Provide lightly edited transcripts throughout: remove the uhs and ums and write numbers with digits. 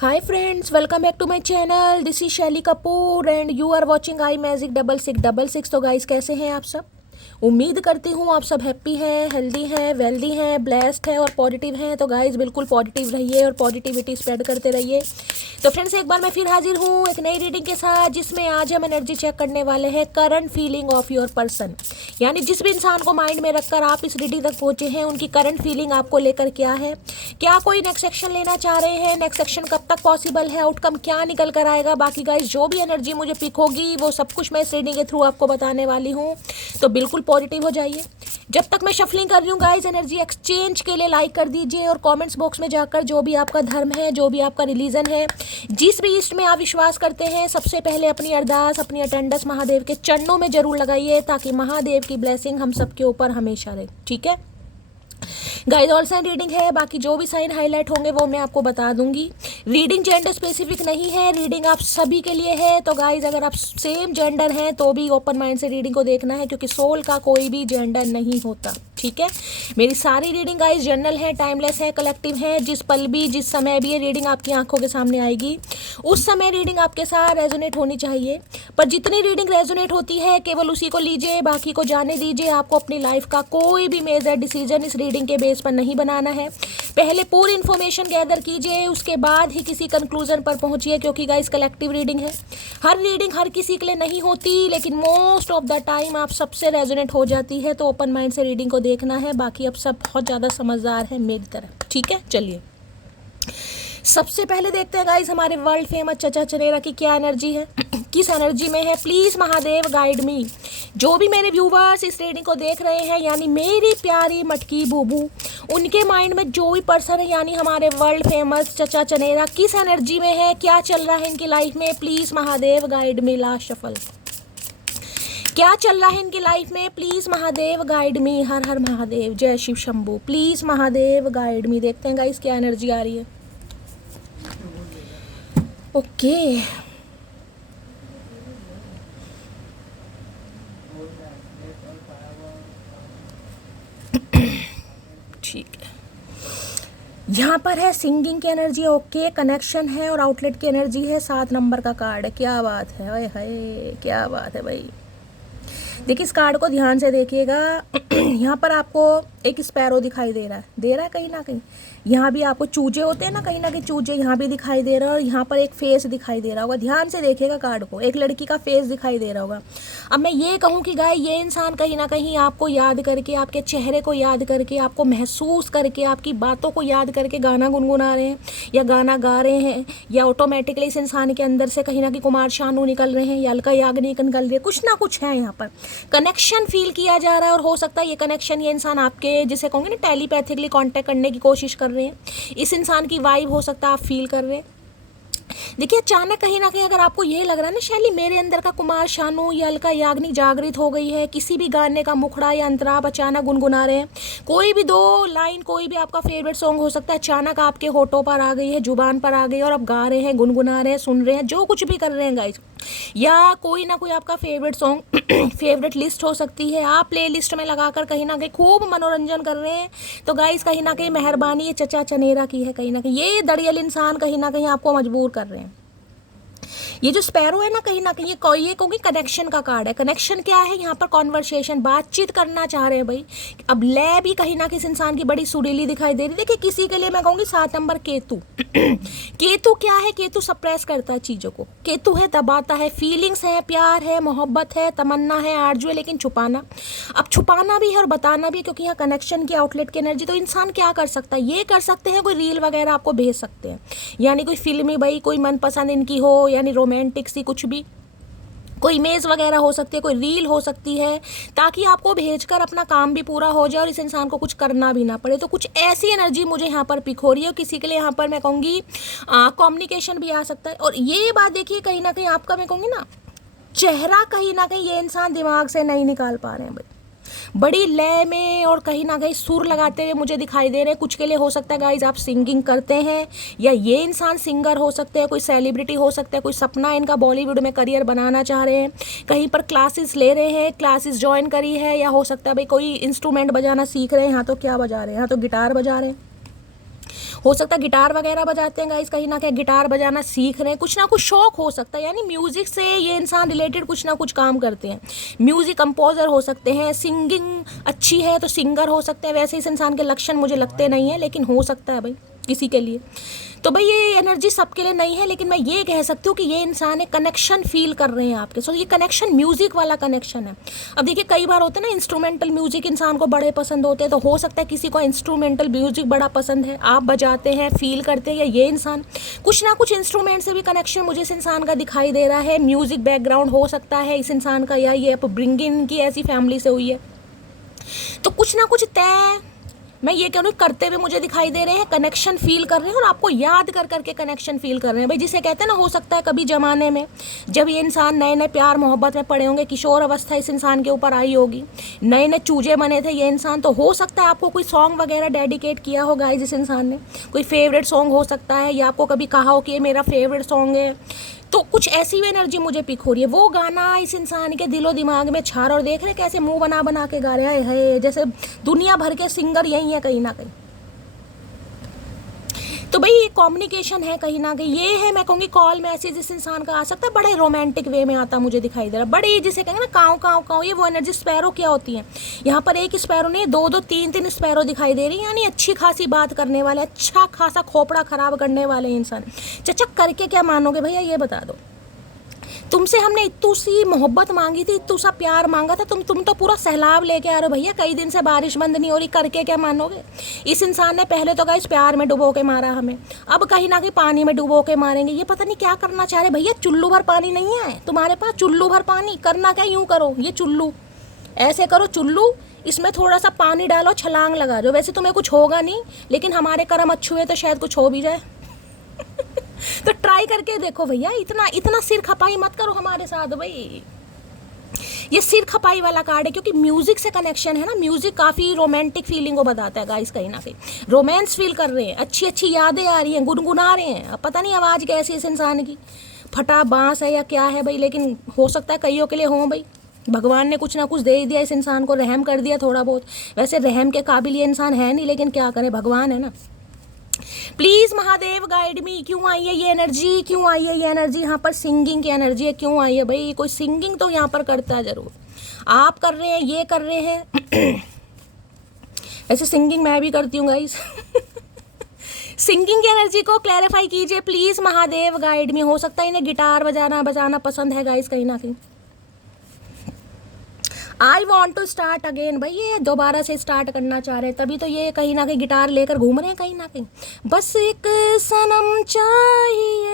Hi friends, welcome back to my channel. This is शैली Kapoor and you are watching I magic 6666। तो guys कैसे हैं आप सब? उम्मीद करती हूँ आप सब हैप्पी हैं, हेल्दी हैं, वेल्दी हैं, ब्लेस्ड हैं और पॉजिटिव हैं। तो गाइस बिल्कुल पॉजिटिव रहिए और पॉजिटिविटी स्प्रेड करते रहिए। तो फ्रेंड्स एक बार मैं फिर हाजिर हूँ एक नई रीडिंग के साथ, जिसमें आज हम एनर्जी चेक करने वाले हैं current feeling of your person. यानी जिस भी इंसान को माइंड में रखकर आप इस रीडिंग तक पहुंचे हैं, उनकी करंट फीलिंग आपको लेकर क्या है, क्या कोई नेक्स्ट एक्शन लेना चाह रहे हैं, नेक्स्ट एक्शन कब तक पॉसिबल है, आउटकम क्या निकल कर आएगा। बाकी गाइस जो भी एनर्जी मुझे पिक होगी वो सब कुछ मैं इस रीडिंग के थ्रू आपको बताने वाली हूँ। तो बिल्कुल पॉजिटिव हो जाइए। जब तक मैं शफलिंग कर रही हूँ गाइस, एनर्जी एक्सचेंज के लिए लाइक कर दीजिए और कमेंट्स बॉक्स में जाकर जो भी आपका धर्म है, जो भी आपका रिलीजन है, जिस भी इष्ट में आप विश्वास करते हैं, सबसे पहले अपनी अरदास, अपनी अटेंडेंस महादेव के चरणों में जरूर लगाइए, ताकि महादेव की ब्लेसिंग हम सबके ऊपर हमेशा रहे। ठीक है गाइस, ऑल साइन रीडिंग है, बाकी जो भी साइन हाईलाइट होंगे वो मैं आपको बता दूंगी। रीडिंग जेंडर स्पेसिफिक नहीं है, रीडिंग आप सभी के लिए है। तो गाइस अगर आप सेम जेंडर हैं तो भी ओपन माइंड से रीडिंग को देखना है, क्योंकि सोल का कोई भी जेंडर नहीं होता। ठीक है, मेरी सारी रीडिंग गाइस जनरल है, टाइमलेस है, कलेक्टिव है। जिस पल भी, जिस समय भी ये रीडिंग आपकी आंखों के सामने आएगी, उस समय रीडिंग आपके साथ रेजोनेट होनी चाहिए। पर जितनी रीडिंग रेजोनेट होती है केवल उसी को लीजिए, बाकी को जाने दीजिए। आपको अपनी लाइफ का कोई भी मेजर डिसीजन इस रीडिंग के बेस पर नहीं बनाना है। पहले पूरी इन्फॉर्मेशन गैदर कीजिए, उसके बाद ही किसी कंक्लूजन पर पहुंचिए, क्योंकि गाइस कलेक्टिव रीडिंग है। हर रीडिंग हर किसी के लिए नहीं होती, लेकिन मोस्ट ऑफ द टाइम आप सबसे रेजोनेट हो जाती है। तो ओपन माइंड से रीडिंग को देखना है। बाकी अब सब बहुत ज़्यादा समझदार है मेरी तरह। ठीक है, चलिए सबसे पहले देखते हैं गाइस हमारे वर्ल्ड फेमस चचा चनेरा की क्या एनर्जी है, किस एनर्जी में है। प्लीज महादेव गाइड मी। जो भी मेरे व्यूवर्स इस रीडिंग को देख रहे हैं, यानी मेरी प्यारी मटकी बूबू, उनके माइंड में जो भी पर्सन है, यानी हमारे वर्ल्ड फेमस चचा चनेरा, किस एनर्जी में है, क्या चल रहा है इनकी लाइफ में। Please Mahadev guide me. Last shuffle, क्या चल रहा है इनकी लाइफ में। Please Mahadev guide me. हर हर महादेव, जय Shiv Shambhu. Please Mahadev guide me. देखते हैं गाइस क्या एनर्जी आ रही है। ओके ठीक है, यहाँ पर है सिंगिंग की एनर्जी। ओके, कनेक्शन है और आउटलेट की एनर्जी है। 7 नंबर का कार्ड है। क्या बात है, ओए हाय क्या बात है भाई। देखिए इस कार्ड को ध्यान से देखिएगा। यहाँ पर आपको एक स्पैरो दिखाई दे रहा है कहीं ना कहीं। यहाँ भी आपको चूजे होते हैं ना, कहीं ना कहीं चूजे यहाँ भी दिखाई दे रहा है। और यहाँ पर एक फेस दिखाई दे रहा होगा, ध्यान से देखिएगा कार्ड को। एक लड़की का फेस दिखाई दे रहा होगा। अब मैं ये कहूँ कि गाय ये इंसान कहीं ना कहीं आपको याद करके, आपके चेहरे को याद करके, आपको महसूस करके, आपकी बातों को याद करके गाना गुनगुना रहे हैं या गाना गा रहे हैं, या ऑटोमेटिकली इस इंसान के अंदर से कहीं ना कहीं कुमार शानू निकल रहे हैं या अलका याग्निक निकल रही है। कुछ ना कुछ है यहाँ पर, कनेक्शन फील किया जा रहा है। और हो सकता है ये कनेक्शन, ये इंसान आपके जिसे कहोगे ना टेलीपैथिकली कांटेक्ट करने की कोशिश कर रहे हैं। इस इंसान की वाइब हो सकता है आप फील कर रहे हैं। देखिए अचानक कहीं ना कहीं अगर आपको ये लग रहा है ना, शैली मेरे अंदर का कुमार शानू या अलका याग्निक जागृत हो गई है, किसी भी गाने का मुखड़ा या अंतरा आप अचानक गुनगुना रहे हैं, कोई भी 2 लाइन, कोई भी आपका फेवरेट सॉन्ग हो सकता है, अचानक आपके होठों पर आ गई है, जुबान पर आ गई और आप गा रहे हैं, गुनगुना रहे हैं, सुन रहे हैं, जो कुछ भी कर रहे हैं गाइस। या कोई ना कोई आपका फेवरेट सॉन्ग फेवरेट लिस्ट हो सकती है, आप प्ले लिस्ट में लगाकर कहीं ना कहीं खूब मनोरंजन कर रहे हैं। तो गाइस कहीं ना कहीं मेहरबानी ये चचा चनेरा की है। कहीं ना कहीं ये दड़ियल इंसान कहीं ना कहीं आपको मजबूर कर रहे हैं। ये जो स्पैरो है ना, कहीं ना कहीं ये कहूँगी कनेक्शन का कार्ड है। कनेक्शन क्या है यहाँ पर, कॉन्वर्सेशन, बातचीत करना चाह रहे हैं भाई। अब लय भी कहीं ना किसी इंसान की बड़ी सुरीली दिखाई दे रही है। देखिए किसी के लिए मैं कहूँगी 7 नंबर केतु। केतु क्या है, केतु सप्रेस करता है चीज़ों को, केतु है दबाता है, फीलिंग्स है, प्यार है, मोहब्बत है, तमन्ना है, आरजू है, लेकिन छुपाना। अब छुपाना भी है और बताना भी, क्योंकि यहाँ कनेक्शन की आउटलेट की एनर्जी। तो इंसान क्या कर सकता है, ये कर सकते हैं कोई रील वगैरह आपको भेज सकते हैं, यानी कोई फिल्मी भाई कोई मनपसंद इनकी हो, यानी रोमांटिक सी कुछ भी, कोई इमेज वगैरह हो सकती है, कोई रील हो सकती है, ताकि आपको भेजकर अपना काम भी पूरा हो जाए और इस इंसान को कुछ करना भी ना पड़े। तो कुछ ऐसी एनर्जी मुझे यहाँ पर पिक हो रही है। किसी के लिए यहाँ पर मैं कहूँगी कम्युनिकेशन भी आ सकता है। और ये बात देखिए कहीं ना कहीं आपका मैं कहूँगी ना, चेहरा कहीं ना कहीं ये इंसान दिमाग से नहीं निकाल पा रहे हैं भाई। बड़ी लय में और कहीं ना कहीं सुर लगाते हुए मुझे दिखाई दे रहे हैं। कुछ के लिए हो सकता है गाइज आप सिंगिंग करते हैं, या ये इंसान सिंगर हो सकते हैं, कोई सेलिब्रिटी हो सकता है, कोई सपना इनका बॉलीवुड में करियर बनाना चाह रहे हैं, कहीं पर क्लासेस ले रहे हैं, क्लासेस ज्वाइन करी है, या हो सकता है भाई कोई इंस्ट्रूमेंट बजाना सीख रहे हैं। यहाँ तो क्या बजा रहे हैं, यहाँ तो गिटार बजा रहे हैं। हो सकता है गिटार वगैरह बजाते हैं गाइस, कहीं ना कहीं गिटार बजाना सीख रहे हैं, कुछ ना कुछ शौक हो सकता है, यानी म्यूजिक से ये इंसान रिलेटेड कुछ ना कुछ काम करते हैं। म्यूजिक कंपोजर हो सकते हैं, सिंगिंग अच्छी है तो सिंगर हो सकते हैं। वैसे इस इंसान के लक्षण मुझे लगते नहीं है, लेकिन हो सकता है भाई किसी के लिए। तो भाई ये एनर्जी सबके लिए नहीं है, लेकिन मैं ये कह सकती हूँ कि ये इंसान एक कनेक्शन फील कर रहे हैं आपके। सो ये कनेक्शन म्यूजिक वाला कनेक्शन है। अब देखिए कई बार होता है ना इंस्ट्रूमेंटल म्यूजिक इंसान को बड़े पसंद होते हैं, तो हो सकता है किसी को इंस्ट्रूमेंटल म्यूजिक बड़ा पसंद है, आप बजाते हैं फील करते हैं, या ये इंसान कुछ ना कुछ इंस्ट्रूमेंट से भी कनेक्शन मुझे इस इंसान का दिखाई दे रहा है। म्यूजिक बैकग्राउंड हो सकता है इस इंसान का, या ये अपब्रिंगिंग की ऐसी फैमिली से हुई है। तो कुछ ना कुछ तय मैं ये कह रही हूँ करते हुए मुझे दिखाई दे रहे हैं, कनेक्शन फील कर रहे हैं, और आपको याद कर करके कनेक्शन फील कर रहे हैं भाई। जिसे कहते हैं ना, हो सकता है कभी ज़माने में जब ये इंसान नए नए प्यार मोहब्बत में पड़े होंगे, किशोर अवस्था इस इंसान के ऊपर आई होगी, नए नए चूजे बने थे ये इंसान, तो हो सकता है आपको कोई सॉन्ग वगैरह डेडिकेट किया होगा जिस इंसान ने, कोई फेवरेट सॉन्ग हो सकता है, या आपको कभी कहा हो कि ये मेरा फेवरेट सॉन्ग है। तो कुछ ऐसी भी एनर्जी मुझे पिक हो रही है, वो गाना इस इंसान के दिलो दिमाग में छा रहा, और देख रहे कैसे मुंह बना बना के गा रहे हैं, जैसे दुनिया भर के सिंगर यही है कहीं ना कहीं। तो भाई ये कम्युनिकेशन है कहीं ना कहीं, ये है मैं कहूँगी कॉल मैसेज इस इंसान का आ सकता है, बड़े रोमांटिक वे में आता मुझे दिखाई दे रहा, बड़ी जिसे कहेंगे ना काँव काँव काँव, ये वो एनर्जी। स्पैरो क्या होती है, यहाँ पर एक स्पैरो नहीं, दो दो तीन तीन स्पैरो दिखाई दे रही है, यानी अच्छी खासी बात करने वाले, अच्छा खासा खोपड़ा खराब करने वाले इंसान। चचा करके क्या मानोगे भैया, ये बता दो। तुमसे हमने इतू सी मोहब्बत मांगी थी, इतू सा प्यार मांगा था, तुम तो पूरा सैलाब लेके आ रहे हो भैया, कई दिन से बारिश बंद नहीं हो रही, करके क्या मानोगे। इस इंसान ने पहले तो गाइस प्यार में डुबो के मारा हमें, अब कहीं ना कहीं पानी में डुबो के मारेंगे। ये पता नहीं क्या करना चाह रहे भैया, चुल्लू भर पानी नहीं है तुम्हारे पास, चुल्लू भर पानी करना क्या, यूँ करो ये चुल्लू ऐसे करो, चुल्लू इसमें थोड़ा सा पानी डालो, छलांग लगा दो। वैसे तुम्हें कुछ होगा नहीं, लेकिन हमारे कर्म अच्छे हुए तो शायद कुछ हो भी जाए। तो ट्राई करके देखो भैया, इतना इतना सिर खपाई मत करो हमारे साथ भाई। ये सिर खपाई वाला कार्ड है, क्योंकि म्यूजिक से कनेक्शन है ना, म्यूजिक काफ़ी रोमांटिक फीलिंग को बताता है गाइस, कहीं ना कहीं रोमांस फील कर रहे हैं, अच्छी अच्छी यादें आ रही हैं, गुनगुना रहे हैं। अब पता नहीं आवाज़ कैसी है इस इंसान की, फटा बांस है या क्या है भाई, लेकिन हो सकता है कईयों के लिए हो भाई, भगवान ने कुछ ना कुछ दे ही दिया इस इंसान को, रहम कर दिया थोड़ा बहुत। वैसे रहम के काबिल ये इंसान है नहीं, लेकिन क्या करें, भगवान है ना। प्लीज़ महादेव गाइड मी, क्यों आई है ये एनर्जी, क्यों आई है ये एनर्जी, यहाँ पर सिंगिंग की एनर्जी है, क्यों आई है भाई। कोई सिंगिंग तो यहाँ पर करता है ज़रूर, आप कर रहे हैं, ये कर रहे हैं। ऐसे सिंगिंग मैं भी करती हूँ गाइस। सिंगिंग की एनर्जी को क्लैरिफाई कीजिए प्लीज़ महादेव गाइड मी। हो सकता है इन्हें गिटार बजाना पसंद है गाइस, कहीं ना कहीं। I want to start again, भाई ये दोबारा से स्टार्ट करना चाह रहे हैं, तभी तो ये कहीं ना कहीं गिटार लेकर घूम रहे हैं कहीं ना कहीं। बस एक सनम चाहिए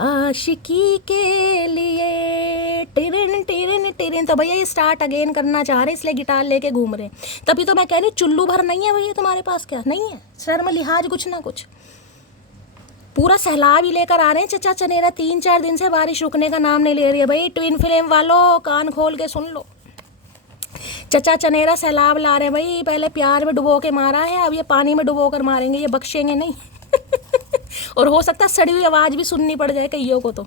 आशिकी के लिए, टिरिन टिरिन टिरिन। तो भैया ये स्टार्ट अगेन करना चाह रहे हैं, इसलिए गिटार लेके घूम रहे हैं। तभी तो मैं कह रही हूँ चुल्लू भर नहीं है भैया तुम्हारे पास, क्या नहीं है शर्म लिहाज कुछ ना कुछ, पूरा सैलाब ही लेकर आ रहे हैं चचा चनेरा। 3-4 दिन से बारिश रुकने का नाम नहीं ले रही है भाई। ट्विन फ्लेम वालों कान खोल के सुन लो, चचा चनेरा सैलाब ला रहे हैं भाई। पहले प्यार में डुबो के मारा है, अब ये पानी में डुबो कर मारेंगे, ये बख्शेंगे नहीं। और हो सकता है सड़ी हुई आवाज़ भी सुननी पड़ जाए कईयों को, तो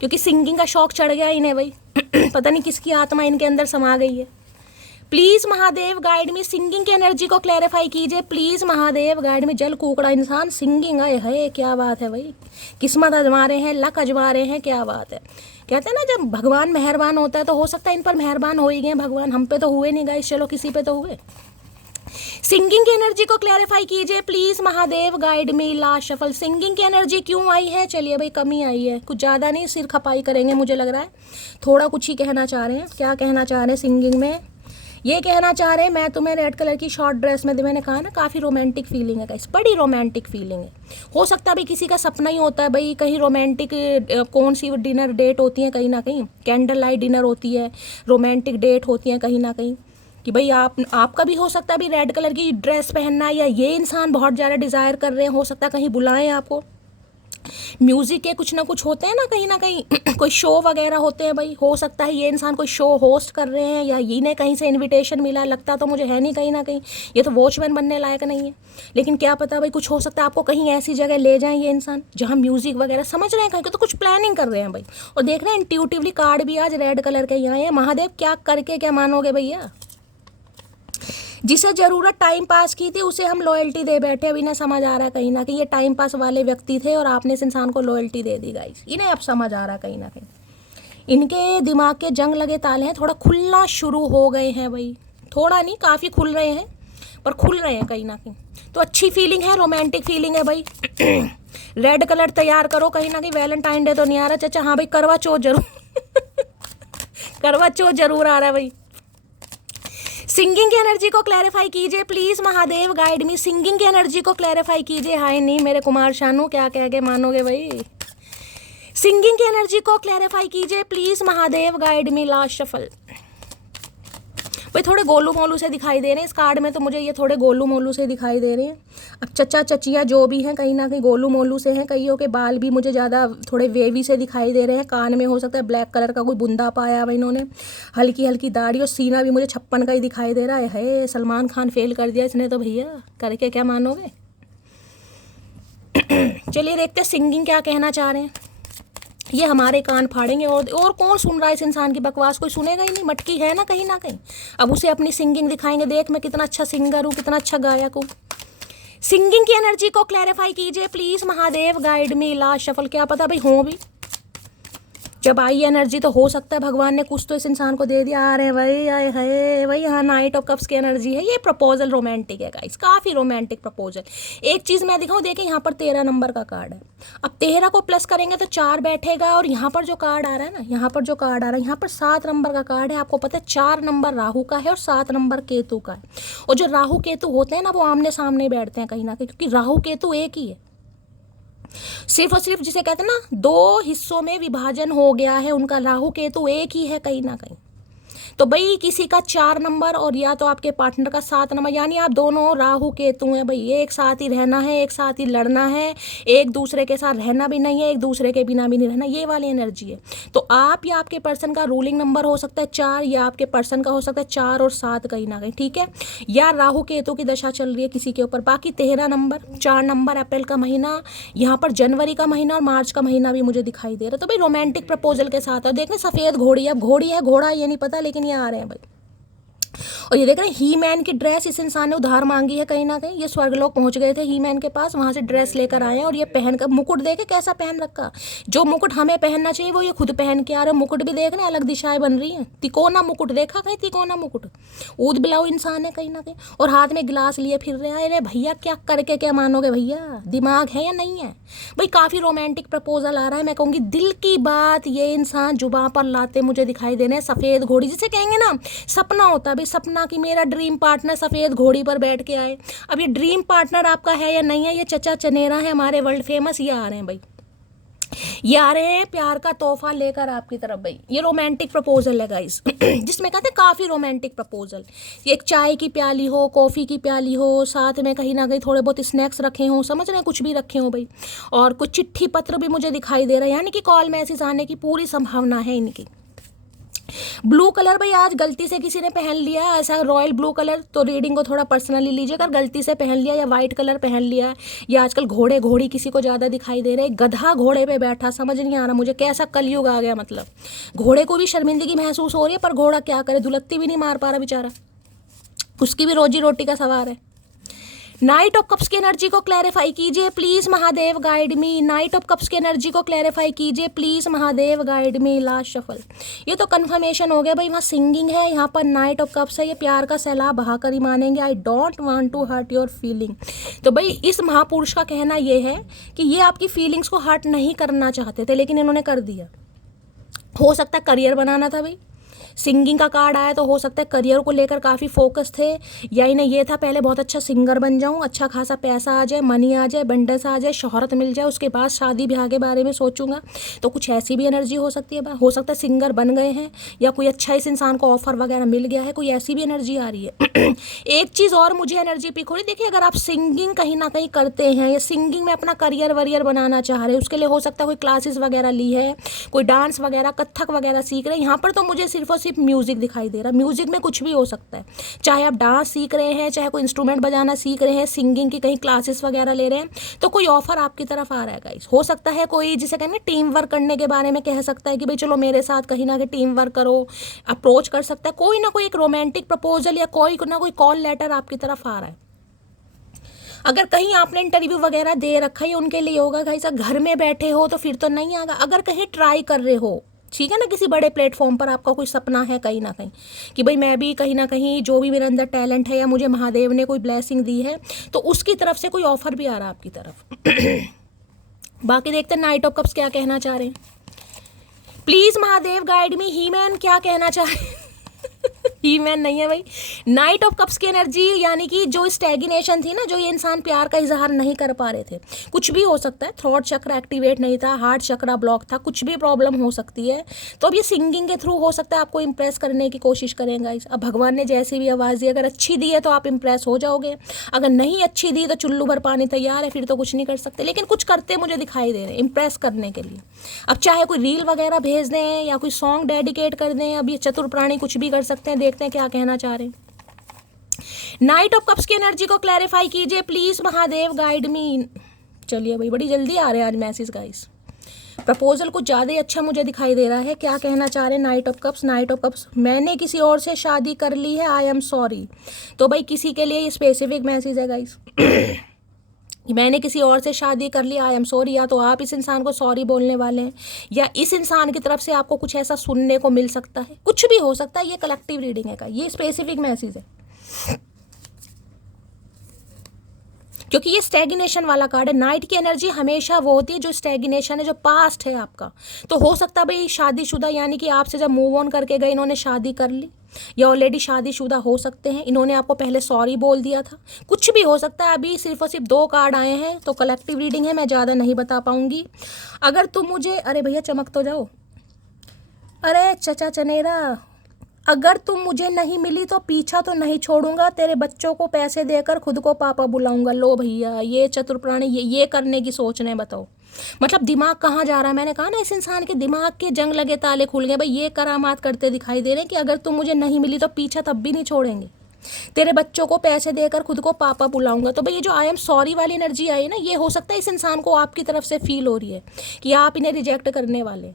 क्योंकि सिंगिंग का शौक चढ़ गया इन्हें भाई। पता नहीं किसकी आत्मा इनके अंदर समा गई है। प्लीज़ महादेव गाइड में, सिंगिंग की एनर्जी को क्लैरिफाई कीजिए प्लीज़ महादेव गाइड में। जल कुकड़ा इंसान सिंगिंग आए है, क्या बात है भाई, किस्मत आजमा रहे हैं, लक आजमा रहे हैं, क्या बात है। कहते हैं ना जब भगवान मेहरबान होता है, तो हो सकता है इन पर मेहरबान हो ही गए भगवान, हम पे तो हुए नहीं गाइस, चलो किसी पे तो हुए। सिंगिंग की एनर्जी को क्लैरिफाई कीजिए please Mahadev guide me. Last shuffle, singing की एनर्जी क्यों आई है, चलिए भाई कमी आई है, कुछ ज़्यादा नहीं, सिर खपाई करेंगे मुझे लग रहा है, थोड़ा कुछ ही कहना चाह रहे हैं। क्या कहना चाह रहे हैं सिंगिंग में, ये कहना चाह रहे हैं मैं तुम्हें रेड कलर की शॉर्ट ड्रेस में, मैंने कहा ना काफ़ी रोमांटिक फीलिंग है गाइस, बड़ी रोमांटिक फीलिंग है। हो सकता है भाई किसी का सपना ही होता है भाई, कहीं रोमांटिक कौन सी डिनर डेट होती है, कहीं ना कहीं कैंडल लाइट डिनर होती है, रोमांटिक डेट होती है कहीं ना कहीं, कि भाई आपका भी हो सकता है भी रेड कलर की ड्रेस पहनना, या ये इंसान बहुत ज़्यादा डिज़ायर कर रहे हैं, हो सकता है कहीं बुलाएं आपको। म्यूज़िक के कुछ ना कुछ होते हैं ना कहीं कोई शो वगैरह होते हैं भाई, हो सकता है ये इंसान कोई शो होस्ट कर रहे हैं, या इन्हें कहीं से इनविटेशन मिला, लगता तो मुझे है नहीं कहीं ना कहीं, ये तो वॉचमैन बनने लायक नहीं है, लेकिन क्या पता भाई कुछ हो सकता है आपको कहीं ऐसी जगह ले जाएं ये इंसान जहाँ म्यूज़िक वगैरह, समझ रहे हैं कहीं तो कुछ प्लानिंग कर रहे हैं भाई। और देख रहे हैं इंट्यूटिवली कार्ड भी आज रेड कलर के यहाँ है। महादेव क्या करके क्या मानोगे भैया, जिसे ज़रूरत टाइम पास की थी उसे हम लॉयल्टी दे बैठे। अब इन्हें समझ आ रहा है कहीं ना कहीं ये टाइम पास वाले व्यक्ति थे और आपने इस इंसान को लॉयल्टी दे दी गाइस। इन्हें अब समझ आ रहा है कहीं ना कहीं, इनके दिमाग के जंग लगे ताले हैं, थोड़ा खुलना शुरू हो गए हैं भाई। थोड़ा नहीं, काफ़ी खुल रहे हैं, पर खुल रहे हैं कहीं ना कहीं। तो अच्छी फीलिंग है, रोमांटिक फीलिंग है भाई। रेड कलर तैयार करो कहीं ना कहीं, वैलेंटाइन डे तो नहीं आ रहा चाचा, हाँ भाई करवा चौथ जरूर करवा चौथ जरूर आ रहा है भाई। सिंगिंग की एनर्जी को क्लैरिफाई कीजिए please Mahadev, guide me. Singing की एनर्जी को क्लैरिफाई कीजिए। हाय नहीं मेरे कुमार शानू, क्या कह के मानोगे भाई। सिंगिंग की एनर्जी को क्लैरिफाई कीजिए please Mahadev, guide me. Last shuffle भाई थोड़े गोलू मोलू से दिखाई दे रहे हैं इस कार्ड में, तो मुझे ये थोड़े गोलू मोलू से दिखाई दे रहे हैं। अब चचा चचिया जो भी हैं कहीं ना कहीं गोलू मोलू से हैं। कईयों के बाल भी मुझे ज़्यादा थोड़े वेवी से दिखाई दे रहे हैं। कान में हो सकता है ब्लैक कलर का कोई बुंदा पाया हुआ इन्होंने। हल्की हल्की दाढ़ी और सीना भी मुझे 56 का ही दिखाई दे रहा है। सलमान खान फेल कर दिया इसने तो भैया, करके क्या मानोगे। चलिए देखते सिंगिंग क्या कहना चाह रहे हैं। ये हमारे कान फाड़ेंगे। और कौन सुन रहा है इस इंसान की बकवास, कोई सुनेगा ही नहीं। मटकी है ना कहीं ना कहीं। अब उसे अपनी सिंगिंग दिखाएंगे, देख मैं कितना अच्छा सिंगर हूँ, कितना अच्छा गायक हूँ। सिंगिंग की एनर्जी को क्लैरिफाई कीजिए please Mahadev, guide me. Last shuffle, क्या पता भाई हो भी, जब आई एनर्जी तो हो सकता है भगवान ने कुछ तो इस इंसान को दे दिया। आ रहे भाई, आए है भाई। हाँ नाइट ऑफ कप्स की एनर्जी है। ये प्रपोजल रोमांटिक है गाइस, काफ़ी रोमांटिक प्रपोजल। एक चीज़ मैं दिखाऊं, देखिए यहाँ पर 13 नंबर का कार्ड है। अब 13 को प्लस करेंगे तो 4 बैठेगा। और यहाँ पर जो कार्ड आ रहा है ना, यहाँ पर जो कार्ड आ रहा है, यहाँ पर 7 नंबर का कार्ड है। आपको पता है 4 नंबर राहु का है और 7 नंबर केतु का है। और जो राहु केतु होते हैं ना, वो आमने सामने बैठते हैं कहीं ना कहीं, क्योंकि राहु केतु एक ही है। सिर्फ और सिर्फ जिसे कहते हैं ना, 2 हिस्सों में विभाजन हो गया है उनका। राहु केतु एक ही है कहीं ना कहीं। तो भाई किसी का 4 नंबर और या तो आपके पार्टनर का 7 नंबर, यानी आप दोनों राहु केतु हैं भाई। एक साथ ही रहना है, एक साथ ही लड़ना है, एक दूसरे के साथ रहना भी नहीं है, एक दूसरे के बिना भी नहीं रहना। ये वाली एनर्जी है। तो आप या आपके पर्सन का रूलिंग नंबर हो सकता है 4, या आपके पर्सन का हो सकता है 4 और 7 कहीं ना कहीं, ठीक है। या राहु केतु की दशा चल रही है किसी के ऊपर। बाकी 13 नंबर, 4 नंबर अप्रैल का महीना, यहाँ पर जनवरी का महीना और मार्च का महीना भी मुझे दिखाई दे रहा है। तो भाई रोमांटिक प्रपोजल के साथ है। देखने सफ़ेद घोड़ी, अब घोड़ी है घोड़ा ये नहीं पता, लेकिन ये आ रहे हैं भाई। और ये देख रहे हैं ही मैन की ड्रेस इस इंसान ने उधार मांगी है कहीं ना कहीं। ये स्वर्गलोक पहुंच गए थे ही मैन के पास, वहां से ड्रेस लेकर आए हैं। और ये पहन कर, मुकुट देखे कैसा पहन रखा। जो मुकुट हमें पहनना चाहिए वो ये खुद पहन के आ रहे हैं। मुकुट भी देख रहे हैं, अलग दिशाएं बन रही हैं। तिकोना मुकुट देखा कहीं, तिकोना मुकुट। ऊद बिलाऊ इंसान है कहीं ना कहीं। और हाथ में गिलास लिए फिर रहे हैं। अरे भैया क्या करके क्या मानोगे भैया, दिमाग है या नहीं है भाई। काफ़ी रोमांटिक प्रपोजल आ रहा है। मैं कहूँगी दिल की बात ये इंसान जुबान पर लाते मुझे दिखाई दे रहे हैं। सफ़ेद घोड़ी जिसे कहेंगे ना, सपना होता है भाई, सपना कि मेरा ड्रीम पार्टनर सफ़ेद घोड़ी पर बैठ के आए। अब ये ड्रीम पार्टनर आपका है या नहीं है, ये चचा चनेरा है हमारे वर्ल्ड फेमस। ये आ रहे हैं भाई, ये आ रहे हैं प्यार का तोहफा लेकर आपकी तरफ भाई। ये रोमांटिक प्रपोजल है गाइस जिसमें कहते हैं काफ़ी रोमांटिक प्रपोजल। ये एक चाय की प्याली हो, कॉफ़ी की प्याली हो, साथ में कहीं ना कहीं थोड़े बहुत स्नैक्स रखे हों, समझ रहे हैं, कुछ भी रखे हों भाई। और कुछ चिट्ठी पत्र भी मुझे दिखाई दे रहा है, यानी कि कॉल मैसेज आने की पूरी संभावना है इनकी। ब्लू कलर भाई आज गलती से किसी ने पहन लिया ऐसा रॉयल ब्लू कलर, तो रीडिंग को थोड़ा पर्सनली लीजिए। अगर गलती से पहन लिया, या वाइट कलर पहन लिया, या आजकल घोड़े घोड़ी किसी को ज़्यादा दिखाई दे रहे, गधा घोड़े पे बैठा, समझ नहीं आ रहा मुझे कैसा कलयुग आ गया। मतलब घोड़े को भी शर्मिंदगी महसूस हो रही है, पर घोड़ा क्या करे, दुलत्ती भी नहीं मार पा रहा बेचारा, उसकी भी रोजी रोटी का सवाल है। नाइट ऑफ कप्स की एनर्जी को क्लैरिफाई कीजिए please Mahadev, guide me. Night of cups की एनर्जी को क्लैरिफाई कीजिए please Mahadev, guide me. Last shuffle, ये तो कंफर्मेशन हो गया भाई। वहाँ सिंगिंग है, यहाँ पर नाइट ऑफ कप्स है। ये प्यार का सैलाब बहाकर ही मानेंगे। I don't want to hurt your feeling. तो भाई इस महापुरुष का कहना ये है कि ये आपकी फीलिंग्स को हर्ट नहीं करना चाहते थे, लेकिन इन्होंने कर दिया। हो सकता है करियर बनाना था भाई, सिंगिंग का कार्ड आया तो हो सकता है करियर को लेकर काफ़ी फोकस थे, या इन्हें ये था पहले बहुत अच्छा सिंगर बन जाऊं, अच्छा खासा पैसा आ जाए, मनी आ जाए, बंडस आ जाए, शोहरत मिल जाए, उसके बाद शादी ब्याह के बारे में सोचूंगा। तो कुछ ऐसी भी एनर्जी हो सकती है। हो सकता है सिंगर बन गए हैं, या कोई अच्छा इस इंसान को ऑफर वगैरह मिल गया है, कोई ऐसी भी एनर्जी आ रही है। एक चीज़ और मुझे एनर्जी पिक हो रही, देखिए अगर आप सिंगिंग कहीं ना कहीं करते हैं, या सिंगिंग में अपना करियर वरियर बनाना चाह रहे हैं, उसके लिए हो सकता है कोई क्लासेस वगैरह ली है, कोई डांस वगैरह कत्थक वगैरह सीख रहे हैं। यहाँ पर तो मुझे सिर्फ और सिर्फ म्यूजिक दिखाई दे रहा है। म्यूजिक में कुछ भी हो सकता है, चाहे आप डांस सीख रहे हैं, चाहे कोई इंस्ट्रूमेंट बजाना सीख रहे हैं, सिंगिंग की कहीं क्लासेस वगैरह ले रहे हैं, तो कोई ऑफर आपकी तरफ आ रहा है गाइस। हो सकता है कोई जिसे कहते हैं टीम वर्क करने के बारे में कह सकता है कि भाई चलो मेरे साथ कहीं ना कहीं टीम वर्क करो, अप्रोच कर सकता है। कोई ना कोई एक रोमांटिक प्रपोजल या कोई ना कोई कॉल लेटर आपकी तरफ आ रहा है। अगर कहीं आपने इंटरव्यू वगैरह दे रखा है उनके लिए होगा गाइस। घर में बैठे हो तो फिर तो नहीं आएगा। अगर कहीं ट्राई कर रहे हो, ठीक है ना, किसी बड़े प्लेटफॉर्म पर आपका कोई सपना है कहीं ना कहीं कि भाई मैं भी कहीं ना कहीं जो भी मेरे अंदर टैलेंट है या मुझे महादेव ने कोई ब्लेसिंग दी है, तो उसकी तरफ से कोई ऑफर भी आ रहा है आपकी तरफ। बाकी देखते हैं नाइट ऑफ कप्स क्या कहना चाह रहे हैं। Please Mahadev guide me, he man क्या कहना चाह रहे हैं। ही मैन नहीं है भाई, नाइट ऑफ कप्स की एनर्जी, यानी कि जो स्टैग्नेशन थी ना, जो ये इंसान प्यार का इजहार नहीं कर पा रहे थे, कुछ भी हो सकता है। थ्रोट चक्र एक्टिवेट नहीं था, हार्ट चक्र ब्लॉक था, कुछ भी प्रॉब्लम हो सकती है। तो अब ये सिंगिंग के थ्रू हो सकता है आपको इंप्रेस करने की कोशिश करेंगे। अब भगवान ने जैसी भी आवाज़ दी, अगर अच्छी दी है तो आप इंप्रेस हो जाओगे, अगर नहीं अच्छी दी तो चुल्लू भर पानी तैयार है, फिर तो कुछ नहीं कर सकते। लेकिन कुछ करते मुझे दिखाई दे रहे हैं इंप्रेस करने के लिए। अब चाहे कोई रील वगैरह भेज दें या कोई सॉन्ग डेडिकेट कर दें, अब ये चतुर प्राणी कुछ भी कर सकते हैं। देखते हैं क्या कहना चाह रहे हैं। नाइट ऑफ कप्स की एनर्जी को क्लैरिफाई कीजिए प्लीज महादेव गाइड मी। चलिए भाई, बड़ी जल्दी आ रहे हैं आज मैसेज गाइस। प्रपोजल कुछ ज़्यादा ही अच्छा मुझे दिखाई दे रहा है। क्या कहना चाह रहे हैं night of cups. Night of cups, मैंने किसी और से शादी कर ली है, आई एम सॉरी। तो भाई किसी के लिए ये स्पेसिफिक मैसेज है गाइस। मैंने किसी और से शादी कर ली, आई एम सॉरी। या तो आप इस इंसान को सॉरी बोलने वाले हैं, या इस इंसान की तरफ से आपको कुछ ऐसा सुनने को मिल सकता है। कुछ भी हो सकता है, ये कलेक्टिव रीडिंग है का, ये स्पेसिफिक मैसेज है, क्योंकि ये स्टैग्नेशन वाला कार्ड है। नाइट की एनर्जी हमेशा वो होती है जो स्टैग्नेशन है, जो पास्ट है आपका। तो हो सकता है भाई शादीशुदा, यानी कि आपसे जब मूव ऑन करके गए, इन्होंने शादी कर ली, या ऑलरेडी शादीशुदा हो सकते हैं, इन्होंने आपको पहले सॉरी बोल दिया था। कुछ भी हो सकता है। अभी सिर्फ और सिर्फ 2 कार्ड आए हैं, तो कलेक्टिव रीडिंग है, मैं ज़्यादा नहीं बता पाऊंगी। अगर तुम मुझे, अरे भैया चमक तो जाओ, अरे चचा चनेरा, अगर तुम मुझे नहीं मिली तो पीछा तो नहीं छोड़ूंगा, तेरे बच्चों को पैसे देकर खुद को पापा बुलाऊंगा। लो भैया, ये चतुर प्राणी ये करने की सोच रहे हैं, बताओ मतलब दिमाग कहाँ जा रहा है। मैंने कहा ना, इस इंसान के दिमाग के जंग लगे, ताले खुल गए भाई। ये करामात करते दिखाई दे रहे हैं कि अगर तुम मुझे नहीं मिली तो पीछा तब भी नहीं छोड़ेंगे, तेरे बच्चों को पैसे देकर खुद को पापा बुलाऊंगा। तो भाई ये जो आई एम सॉरी वाली एनर्जी आई है ना, ये हो सकता है इस इंसान को आपकी तरफ से फील हो रही है कि आप इन्हें रिजेक्ट करने वाले,